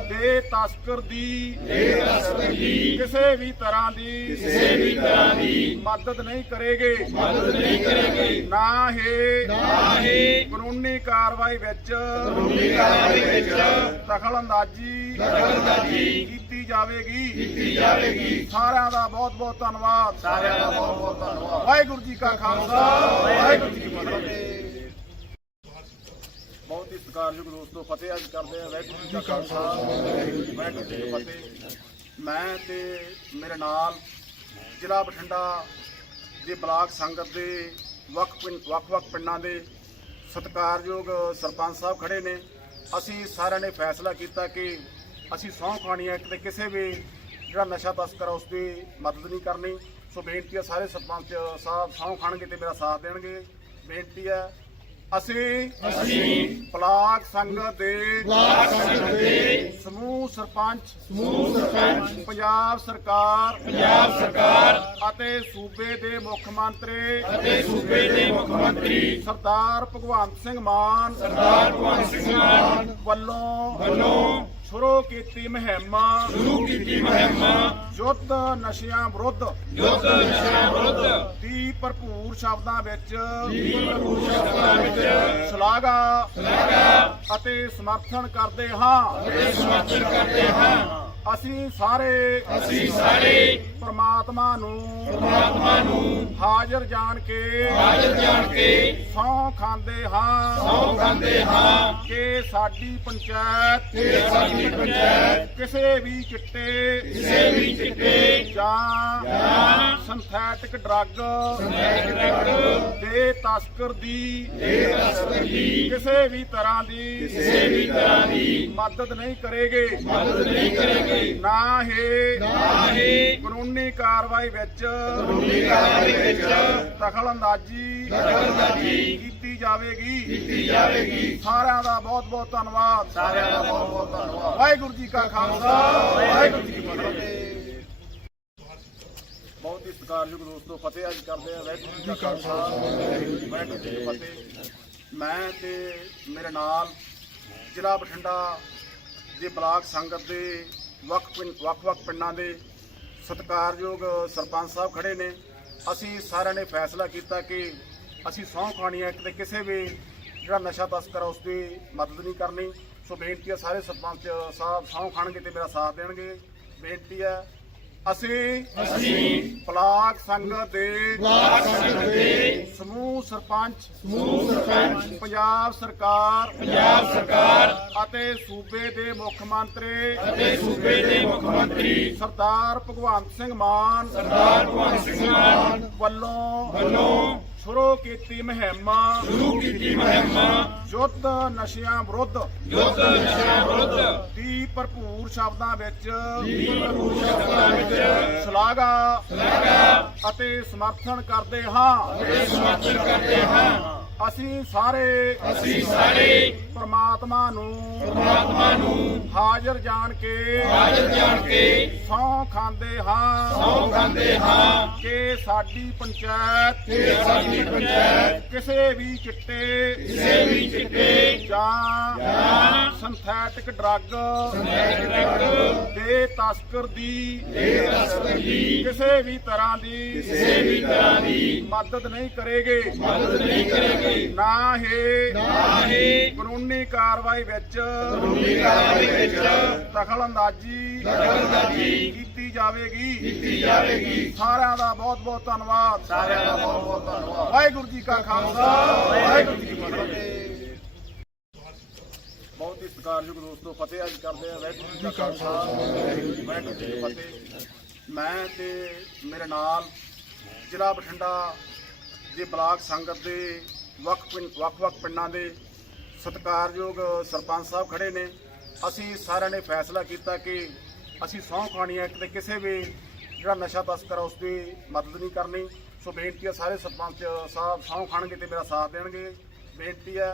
ਦੇ ਤਸਕਰ ਦੀ ਦੇ ਤਸਕਰ ਦੀ ਕਿਸੇ ਵੀ ਤਰ੍ਹਾਂ ਦੀ ਕਿਸੇ ਵੀ ਤਰ੍ਹਾਂ ਦੀ ਮਦਦ ਨਹੀਂ ਕਰੇਗੇ। ਮਦਦ ਨਹੀਂ ਕਰੇਗੀ। ਨਾ ਹੀ ਨਾ ਹੀ ਕਾਨੂੰਨੀ ਕਾਰਵਾਈ ਵਿੱਚ। ਕਾਨੂੰਨੀ ਕਾਰਵਾਈ ਵਿੱਚ। ਦਖਲ ਅੰਦਾਜ਼ੀ। ਦਖਲਅੰਦਾਜ਼ੀ ਕੀਤੀ ਜਾਵੇਗੀ। ਕੀਤੀ ਜਾਵੇਗੀ। ਸਾਰਿਆਂ ਦਾ ਬਹੁਤ ਬਹੁਤ ਧੰਨਵਾਦ। ਸਾਰਿਆਂ ਦਾ ਬਹੁਤ ਬਹੁਤ ਧੰਨਵਾਦ। ਵਾਹਿਗੁਰੂ ਜੀ ਕਾ ਖਾਲਸਾ। ਵਾਹਿਗੁਰੂ ਜੀ ਕੀ ਫਤਿਹ। ਬਹੁਤ ਹੀ ਸਤਿਕਾਰਯੋਗ ਦੋਸਤੋ ਫਤਿਹ ਅੱਜ ਕਰਦੇ ਆ ਵਾਹਿਗੁਰੂ ਜੀ ਕਾ ਖਾਲਸਾ। ਵਾਹਿਗੁਰੂ ਜੀ ਕੀ ਫਤਿਹ। ਮੈਂ ਤੇ ਮੇਰੇ ਨਾਲ ਜ਼ਿਲ੍ਹਾ ਬਠਿੰਡਾ ਦੇ ਬਲਾਕ ਸੰਗਤ ਦੇ ਵੱਖ ਪਿੰਡ- ਵੱਖ-ਵੱਖ ਪਿੰਡਾਂ ਦੇ ਸਤਿਕਾਰਯੋਗ ਸਰਪੰਚ ਸਾਹਿਬ ਖੜੇ ਨੇ। ਅਸੀਂ ਸਾਰਿਆਂ ਨੇ ਫੈਸਲਾ ਕੀਤਾ ਕਿ ਅਸੀਂ ਸਹੁੰ ਖਾਣੀ ਹੈ ਕਿ ਕਿਸੇ ਵੀ ਜਿਹੜਾ ਨਸ਼ਾ ਤਸਕਰ ਆ ਉਸ ਦੀ ਮਦਦ ਨਹੀਂ ਕਰਨੀ। ਸੋ ਬੇਨਤੀ ਹੈ ਸਾਰੇ ਸਰਪੰਚ ਸਾਹਿਬ ਸਹੁੰ ਖਾਣਗੇ ਤੇ ਮੇਰਾ ਸਾਥ ਦੇਣਗੇ। ਬੇਨਤੀ ਹੈ ਅਸੀਂ ਅਸੀਂ ਬਲਾਕ ਸੰਗਤ ਦੇ ਬਲਾਕ ਸੰਗਤ ਦੇ ਸਮੂਹ ਸਰਪੰਚ ਸਮੂਹ ਸਰਪੰਚ ਪੰਜਾਬ ਸਰਕਾਰ ਪੰਜਾਬ ਸਰਕਾਰ ਅਤੇ ਸੂਬੇ ਦੇ ਮੁੱਖ ਮੰਤਰੀ ਅਤੇ ਸੂਬੇ ਦੇ ਮੁੱਖ ਮੰਤਰੀ ਸਰਦਾਰ ਭਗਵੰਤ ਸਿੰਘ ਮਾਨ ਸਰਦਾਰ ਭਗਵੰਤ ਸਿੰਘ ਮਾਨ ਵੱਲੋਂ ਵੱਲੋਂ ਸ਼ੁਰੂ ਕੀਤੀ ਮੁਹਿੰਮ। ਸ਼ੁਰੂ ਕੀਤੀ ਮੁਹਿੰਮ। ਯੁੱਧ ਨਸ਼ਿਆਂ ਵਿਰੁੱਧ। ਯੁੱਧ ਨਸ਼ਾ ਵਿਰੁੱਧ। ਦੀ ਭਰਪੂਰ ਸ਼ਬਦਾਂ ਵਿੱਚ। ਭਰਪੂਰ ਸ਼ਬਦਾਂ ਵਿੱਚ। ਸ਼ਲਾਘਾ ਸ਼ਲਾਘਾ। ਅਤੇ ਸਮਰਥਨ ਕਰਦੇ ਹਾਂ। ਸਮਰਥਨ ਕਰਦੇ ਹਾਂ। ਅਸੀਂ ਸਾਰੇ ਅਸੀਂ ਸਾਰੇ ਪ੍ਰਮਾਤਮਾ ਨੂੰ ਪਰਮਾਤਮਾ ਨੂੰ ਹਾਜ਼ਰ ਜਾਣ ਕੇ ਹਾਜ਼ਰ ਜਾਣ ਕੇ ਸਹੁੰ ਖਾਂਦੇ ਹਾਂ। ਸਹੁੰ ਖਾਂਦੇ ਹਾਂ। ਕਿ ਸਾਡੀ ਪੰਚਾਇਤ ਕਿ ਸਾਡੀ ਪੰਚਾਇਤ ਕਿਸੇ ਵੀ ਚਿੱਟੇ ਕਿਸੇ ਵੀ ਚਿੱਟੇ ਜਾਂ ਜਾਂ ਸਿੰਥੈਟਿਕ ਡਰੱਗ ਡਰੱਗ ਦੇ ਤਸਕਰ ਦੀ ਦੇ ਤਸਕਰ ਦੀ ਕਿਸੇ ਵੀ ਤਰ੍ਹਾਂ ਦੀ ਕਿਸੇ ਵੀ ਤਰ੍ਹਾਂ ਦੀ ਮਦਦ ਨਹੀਂ ਕਰੇਗੇ। ਮਦਦ ਨਹੀਂ ਕਰੇਗੀ। ਨਾ ਹੀ ਨਾ ਹੀ ਕਾਨੂੰਨੀ ਕਾਰਵਾਈ ਵਿੱਚ ਕਾਨੂੰਨੀ ਕਾਰਵਾਈ ਵਿੱਚ ਦਖਲ ਅੰਦਾਜ਼ੀ ਦਖਲਅੰਦਾਜ਼ੀ ਕੀਤੀ ਜਾਵੇਗੀ। ਕੀਤੀ ਜਾਵੇਗੀ। ਸਾਰਿਆਂ ਦਾ ਬਹੁਤ ਬਹੁਤ ਧੰਨਵਾਦ। ਸਾਰਿਆਂ ਦਾ ਬਹੁਤ ਬਹੁਤ ਧੰਨਵਾਦ। ਵਾਹਿਗੁਰੂ ਜੀ ਕਾ ਖਾਲਸਾ। ਵਾਹਿਗੁਰੂ ਜੀ ਕੀ ਫਤਿਹ। ਬਹੁਤ ਹੀ ਸਤਿਕਾਰਯੋਗ ਦੋਸਤੋ ਫਤਿਹ ਅੱਜ ਕਰਦੇ ਆ ਵਾਹਿਗੁਰੂ ਜੀ ਕਾ ਖਾਲਸਾ। ਵਾਹਿਗੁਰੂ ਜੀ ਕੀ ਫਤਿਹ। ਮੈਂ ਤੇ ਮੇਰੇ ਨਾਲ ਜ਼ਿਲ੍ਹਾ ਬਠਿੰਡਾ ਦੇ ਬਲਾਕ ਸੰਗਤ ਦੇ ਵੱਖ ਪਿੰਡ- ਵੱਖ-ਵੱਖ ਪਿੰਡਾਂ ਦੇ ਸਤਿਕਾਰਯੋਗ ਸਰਪੰਚ ਸਾਹਿਬ ਖੜੇ ਨੇ। ਅਸੀਂ ਸਾਰਿਆਂ ਨੇ ਫੈਸਲਾ ਕੀਤਾ ਕਿ ਅਸੀਂ ਸਹੁੰ ਖਾਣੀ ਹੈ ਕਿ ਕਿਸੇ ਵੀ ਜਿਹੜਾ ਨਸ਼ਾ ਤਸਕਰ ਆ ਉਸ ਦੀ ਮਦਦ ਨਹੀਂ ਕਰਨੀ। ਸੋ ਬੇਨਤੀ ਹੈ ਸਾਰੇ ਸਰਪੰਚ ਸਾਹਿਬ ਸਹੁੰ ਖਾਣਗੇ ਤੇ ਮੇਰਾ ਸਾਥ ਦੇਣਗੇ। ਬੇਨਤੀ ਹੈ ਅਸੀਂ ਅਸੀਂ ਬਲਾਕ ਸੰਗਤ ਦੇ ਬਲਾਕ ਸੰਗਤ ਦੇ ਸਮੂਹ ਸਰਪੰਚ ਸਮੂਹ ਸਰਪੰਚ ਪੰਜਾਬ ਸਰਕਾਰ ਪੰਜਾਬ ਸਰਕਾਰ ਅਤੇ ਸੂਬੇ ਦੇ ਮੁੱਖ ਮੰਤਰੀ ਅਤੇ ਸੂਬੇ ਦੇ ਮੁੱਖ ਮੰਤਰੀ ਸਰਦਾਰ ਭਗਵੰਤ ਸਿੰਘ ਮਾਨ ਸਰਦਾਰ ਭਗਵੰਤ ਸਿੰਘ ਮਾਨ ਵੱਲੋਂ ਵੱਲੋਂ ਸ਼ੁਰੂ ਕੀਤੀ ਮੁਹਿੰਮ। ਸ਼ੁਰੂ ਕੀਤੀ ਮੁਹਿੰਮ। ਯੁੱਧ ਨਸ਼ਿਆਂ ਵਿਰੁੱਧ। ਯੁੱਧ ਨਸ਼ਾ ਵਿਰੁੱਧ। ਦੀ ਭਰਪੂਰ ਸ਼ਬਦਾਂ ਵਿੱਚ। ਭਰਪੂਰ ਸ਼ਬਦਾਂ ਵਿੱਚ। ਸ਼ਲਾਘਾ ਸ਼ਲਾਘਾ ਅਤੇ ਸਮਰਥਨ ਕਰਦੇ ਹਾਂ। ਤੇ ਸਮਰਥਨ ਕਰਦੇ ਹਾਂ। ਅਸੀਂ ਸਾਰੇ ਅਸੀਂ ਸਾਰੇ ਪ੍ਰਮਾਤਮਾ ਨੂੰ ਪਰਮਾਤਮਾ ਨੂੰ ਹਾਜ਼ਰ ਜਾਣ ਕੇ ਹਾਜ਼ਰ ਜਾਣ ਕੇ ਸਹੁੰ ਖਾਂਦੇ ਹਾਂ। ਸਹੁੰ ਖਾਂਦੇ ਹਾਂ। ਕਿ ਸਾਡੀ ਪੰਚਾਇਤ ਕਿ ਸਾਡੀ ਪੰਚਾਇਤ ਕਿਸੇ ਵੀ ਚਿੱਟੇ ਕਿਸੇ ਵੀ ਚਿੱਟੇ ਜਾਂ ਸਿੰਥੈਟਿਕ ਡਰੱਗ ਦੇ ਤਸਕਰ ਦੀ ਕਿਸੇ ਵੀ ਤਰ੍ਹਾਂ ਦੀ ਕਿਸੇ ਵੀ ਤਰ੍ਹਾਂ ਦੀ ਮਦਦ ਨਹੀਂ ਕਰੇਗੇ। ਮਦਦ ਨਹੀਂ ਕਰੇਗੀ ਨਾ ਹੀ ਨਾ ਹੀ ਕਾਨੂੰਨੀ ਕਾਰਵਾਈ ਵਿੱਚ ਕਾਨੂੰਨੀ ਕਾਰਵਾਈ ਵਿੱਚ ਦਖਲ ਅੰਦਾਜ਼ੀ ਦਖਲਅੰਦਾਜ਼ੀ ਕੀਤੀ ਜਾਵੇਗੀ। ਕੀਤੀ ਜਾਵੇਗੀ ਸਾਰਿਆਂ ਦਾ ਬਹੁਤ ਬਹੁਤ ਧੰਨਵਾਦ ਸਾਰਿਆਂ ਦਾ ਬਹੁਤ ਬਹੁਤ ਧੰਨਵਾਦ। ਵਾਹਿਗੁਰੂ ਜੀ ਕਾ ਖਾਲਸਾ। ਵਾਹਿਗੁਰੂ ਜੀ ਕੀ ਫਤਿਹ। ਸਤਿਕਾਰਯੋਗ ਦੋਸਤੋ ਫਤਿਹ ਅੱਜ ਕਰਦੇ ਆ ਵਾਹਿਗੁਰੂ ਜੀ ਕਾ ਖਾਲਸਾ ਵਾਹਿਗੁਰੂ ਜੀ ਕੀ ਫਤਿਹ। ਮੈਂ ਤੇ ਮੇਰੇ ਨਾਲ ਜ਼ਿਲ੍ਹਾ ਬਠਿੰਡਾ ਦੇ ਬਲਾਕ ਸੰਗਤ ਦੇ ਵੱਖ-ਵੱਖ ਪਿੰਡਾਂ ਦੇ ਸਤਿਕਾਰਯੋਗ ਸਰਪੰਚ ਸਾਹਿਬ ਖੜੇ ਨੇ। ਅਸੀਂ ਸਾਰਿਆਂ ਨੇ ਫੈਸਲਾ ਕੀਤਾ ਕਿ ਅਸੀਂ ਸਹੁੰ ਖਾਣੀ ਹੈ ਕਿ ਕਿਸੇ ਵੀ ਜਿਹੜਾ ਨਸ਼ਾ ਤਸਕਰ ਉਸ ਦੀ ਮਦਦ ਨਹੀਂ ਕਰਨੀ। ਸੋ ਬੇਨਤੀ ਹੈ ਸਾਰੇ ਸਰਪੰਚ ਸਾਹਿਬ ਸਹੁੰ ਖਾਣਗੇ ਤੇ ਮੇਰਾ ਸਾਥ ਦੇਣਗੇ। ਬੇਨਤੀ ਹੈ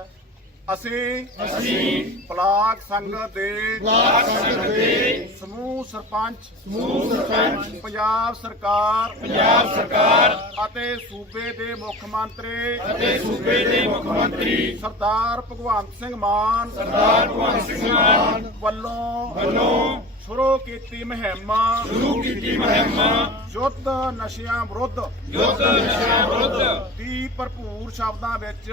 ਅਸੀਂ ਅਸੀਂ ਬਲਾਕ ਸੰਗਤ ਦੇ ਬਲਾਕ ਸੰਘ ਦੇ ਸਮੂਹ ਸਰਪੰਚ ਸਮੂਹ ਸਰਪੰਚ ਪੰਜਾਬ ਸਰਕਾਰ ਪੰਜਾਬ ਸਰਕਾਰ ਅਤੇ ਸੂਬੇ ਦੇ ਮੁੱਖ ਮੰਤਰੀ ਅਤੇ ਸੂਬੇ ਦੇ ਮੁੱਖ ਮੰਤਰੀ ਸਰਦਾਰ ਭਗਵੰਤ ਸਿੰਘ ਮਾਨ ਸਰਦਾਰ ਭਗਵੰਤ ਸਿੰਘ ਮਾਨ ਵੱਲੋਂ ਵੱਲੋਂ ਸ਼ੁਰੂ ਕੀਤੀ ਮੁਹਿੰਮ। ਸ਼ੁਰੂ ਕੀਤੀ ਮੁਹਿੰਮ। ਯੁੱਧ ਨਸ਼ਿਆਂ ਵਿਰੁੱਧ। ਯੁੱਧ ਨਸ਼ਿਆਂ ਵਿਰੁੱਧ। ਦੀ ਭਰਪੂਰ ਸ਼ਬਦਾਂ ਵਿੱਚ।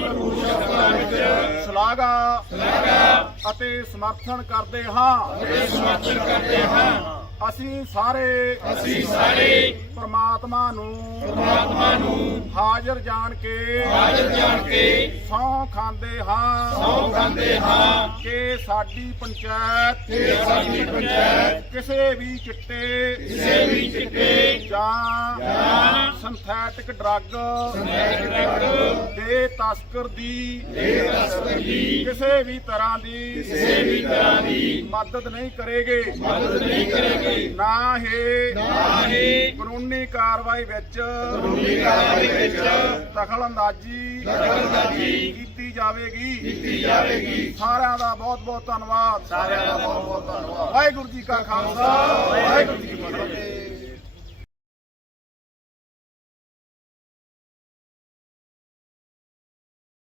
ਭਰਪੂਰ ਸ਼ਬਦਾਂ ਵਿੱਚ। ਸ਼ਲਾਘਾ ਸ਼ਲਾਘਾ। ਅਤੇ ਸਮਰਥਨ ਕਰਦੇ ਹਾਂ। ਸਮਰਥਨ ਕਰਦੇ ਹਾਂ। ਅਸੀਂ ਸਾਰੇ ਅਸੀਂ ਸਾਰੇ ਪ੍ਰਮਾਤਮਾ ਨੂੰ ਪਰਮਾਤਮਾ ਨੂੰ ਹਾਜ਼ਰ ਜਾਣ ਕੇ ਹਾਜ਼ਰ ਜਾਣ ਕੇ ਸਹੁੰ ਖਾਂਦੇ ਹਾਂ। ਸਹੁੰ ਖਾਂਦੇ ਹਾਂ। ਕਿ ਸਾਡੀ ਪੰਚਾਇਤ ਕਿ ਸਾਡੀ ਪੰਚਾਇਤ ਕਿਸੇ ਵੀ ਚਿੱਟੇ ਕਿਸੇ ਵੀ ਚਿੱਟੇ ਜਾਂ ਜਾਂ ਸਿੰਥੈਟਿਕ ਡਰੱਗ ਡਰੱਗ ਦੇ ਤਸਕਰ ਦੀ ਦੇ ਤਸਕਰ ਦੀ ਕਿਸੇ ਵੀ ਤਰ੍ਹਾਂ ਦੀ ਕਿਸੇ ਵੀ ਤਰ੍ਹਾਂ ਦੀ ਮਦਦ ਨਹੀਂ ਕਰੇਗੇ। ਮਦਦ ਨਹੀਂ ਕਰੇਗੀ। ਨਾ ਹੀ ਨਾ ਹੀ ਕਾਨੂੰਨੀ ਕਾਰਵਾਈ ਵਿੱਚ ਕਾਨੂੰਨੀ ਕਾਰਵਾਈ ਵਿੱਚ ਦਖਲ ਅੰਦਾਜ਼ੀ ਦਖਲਅੰਦਾਜ਼ੀ ਕੀਤੀ ਜਾਵੇਗੀ। ਕੀਤੀ ਜਾਵੇਗੀ। ਸਾਰਿਆਂ ਦਾ ਬਹੁਤ ਬਹੁਤ ਧੰਨਵਾਦ। ਸਾਰਿਆਂ ਦਾ ਬਹੁਤ ਬਹੁਤ ਧੰਨਵਾਦ। ਵਾਹਿਗੁਰੂ ਜੀ ਕਾ ਖਾਲਸਾ। ਵਾਹਿਗੁਰੂ ਜੀ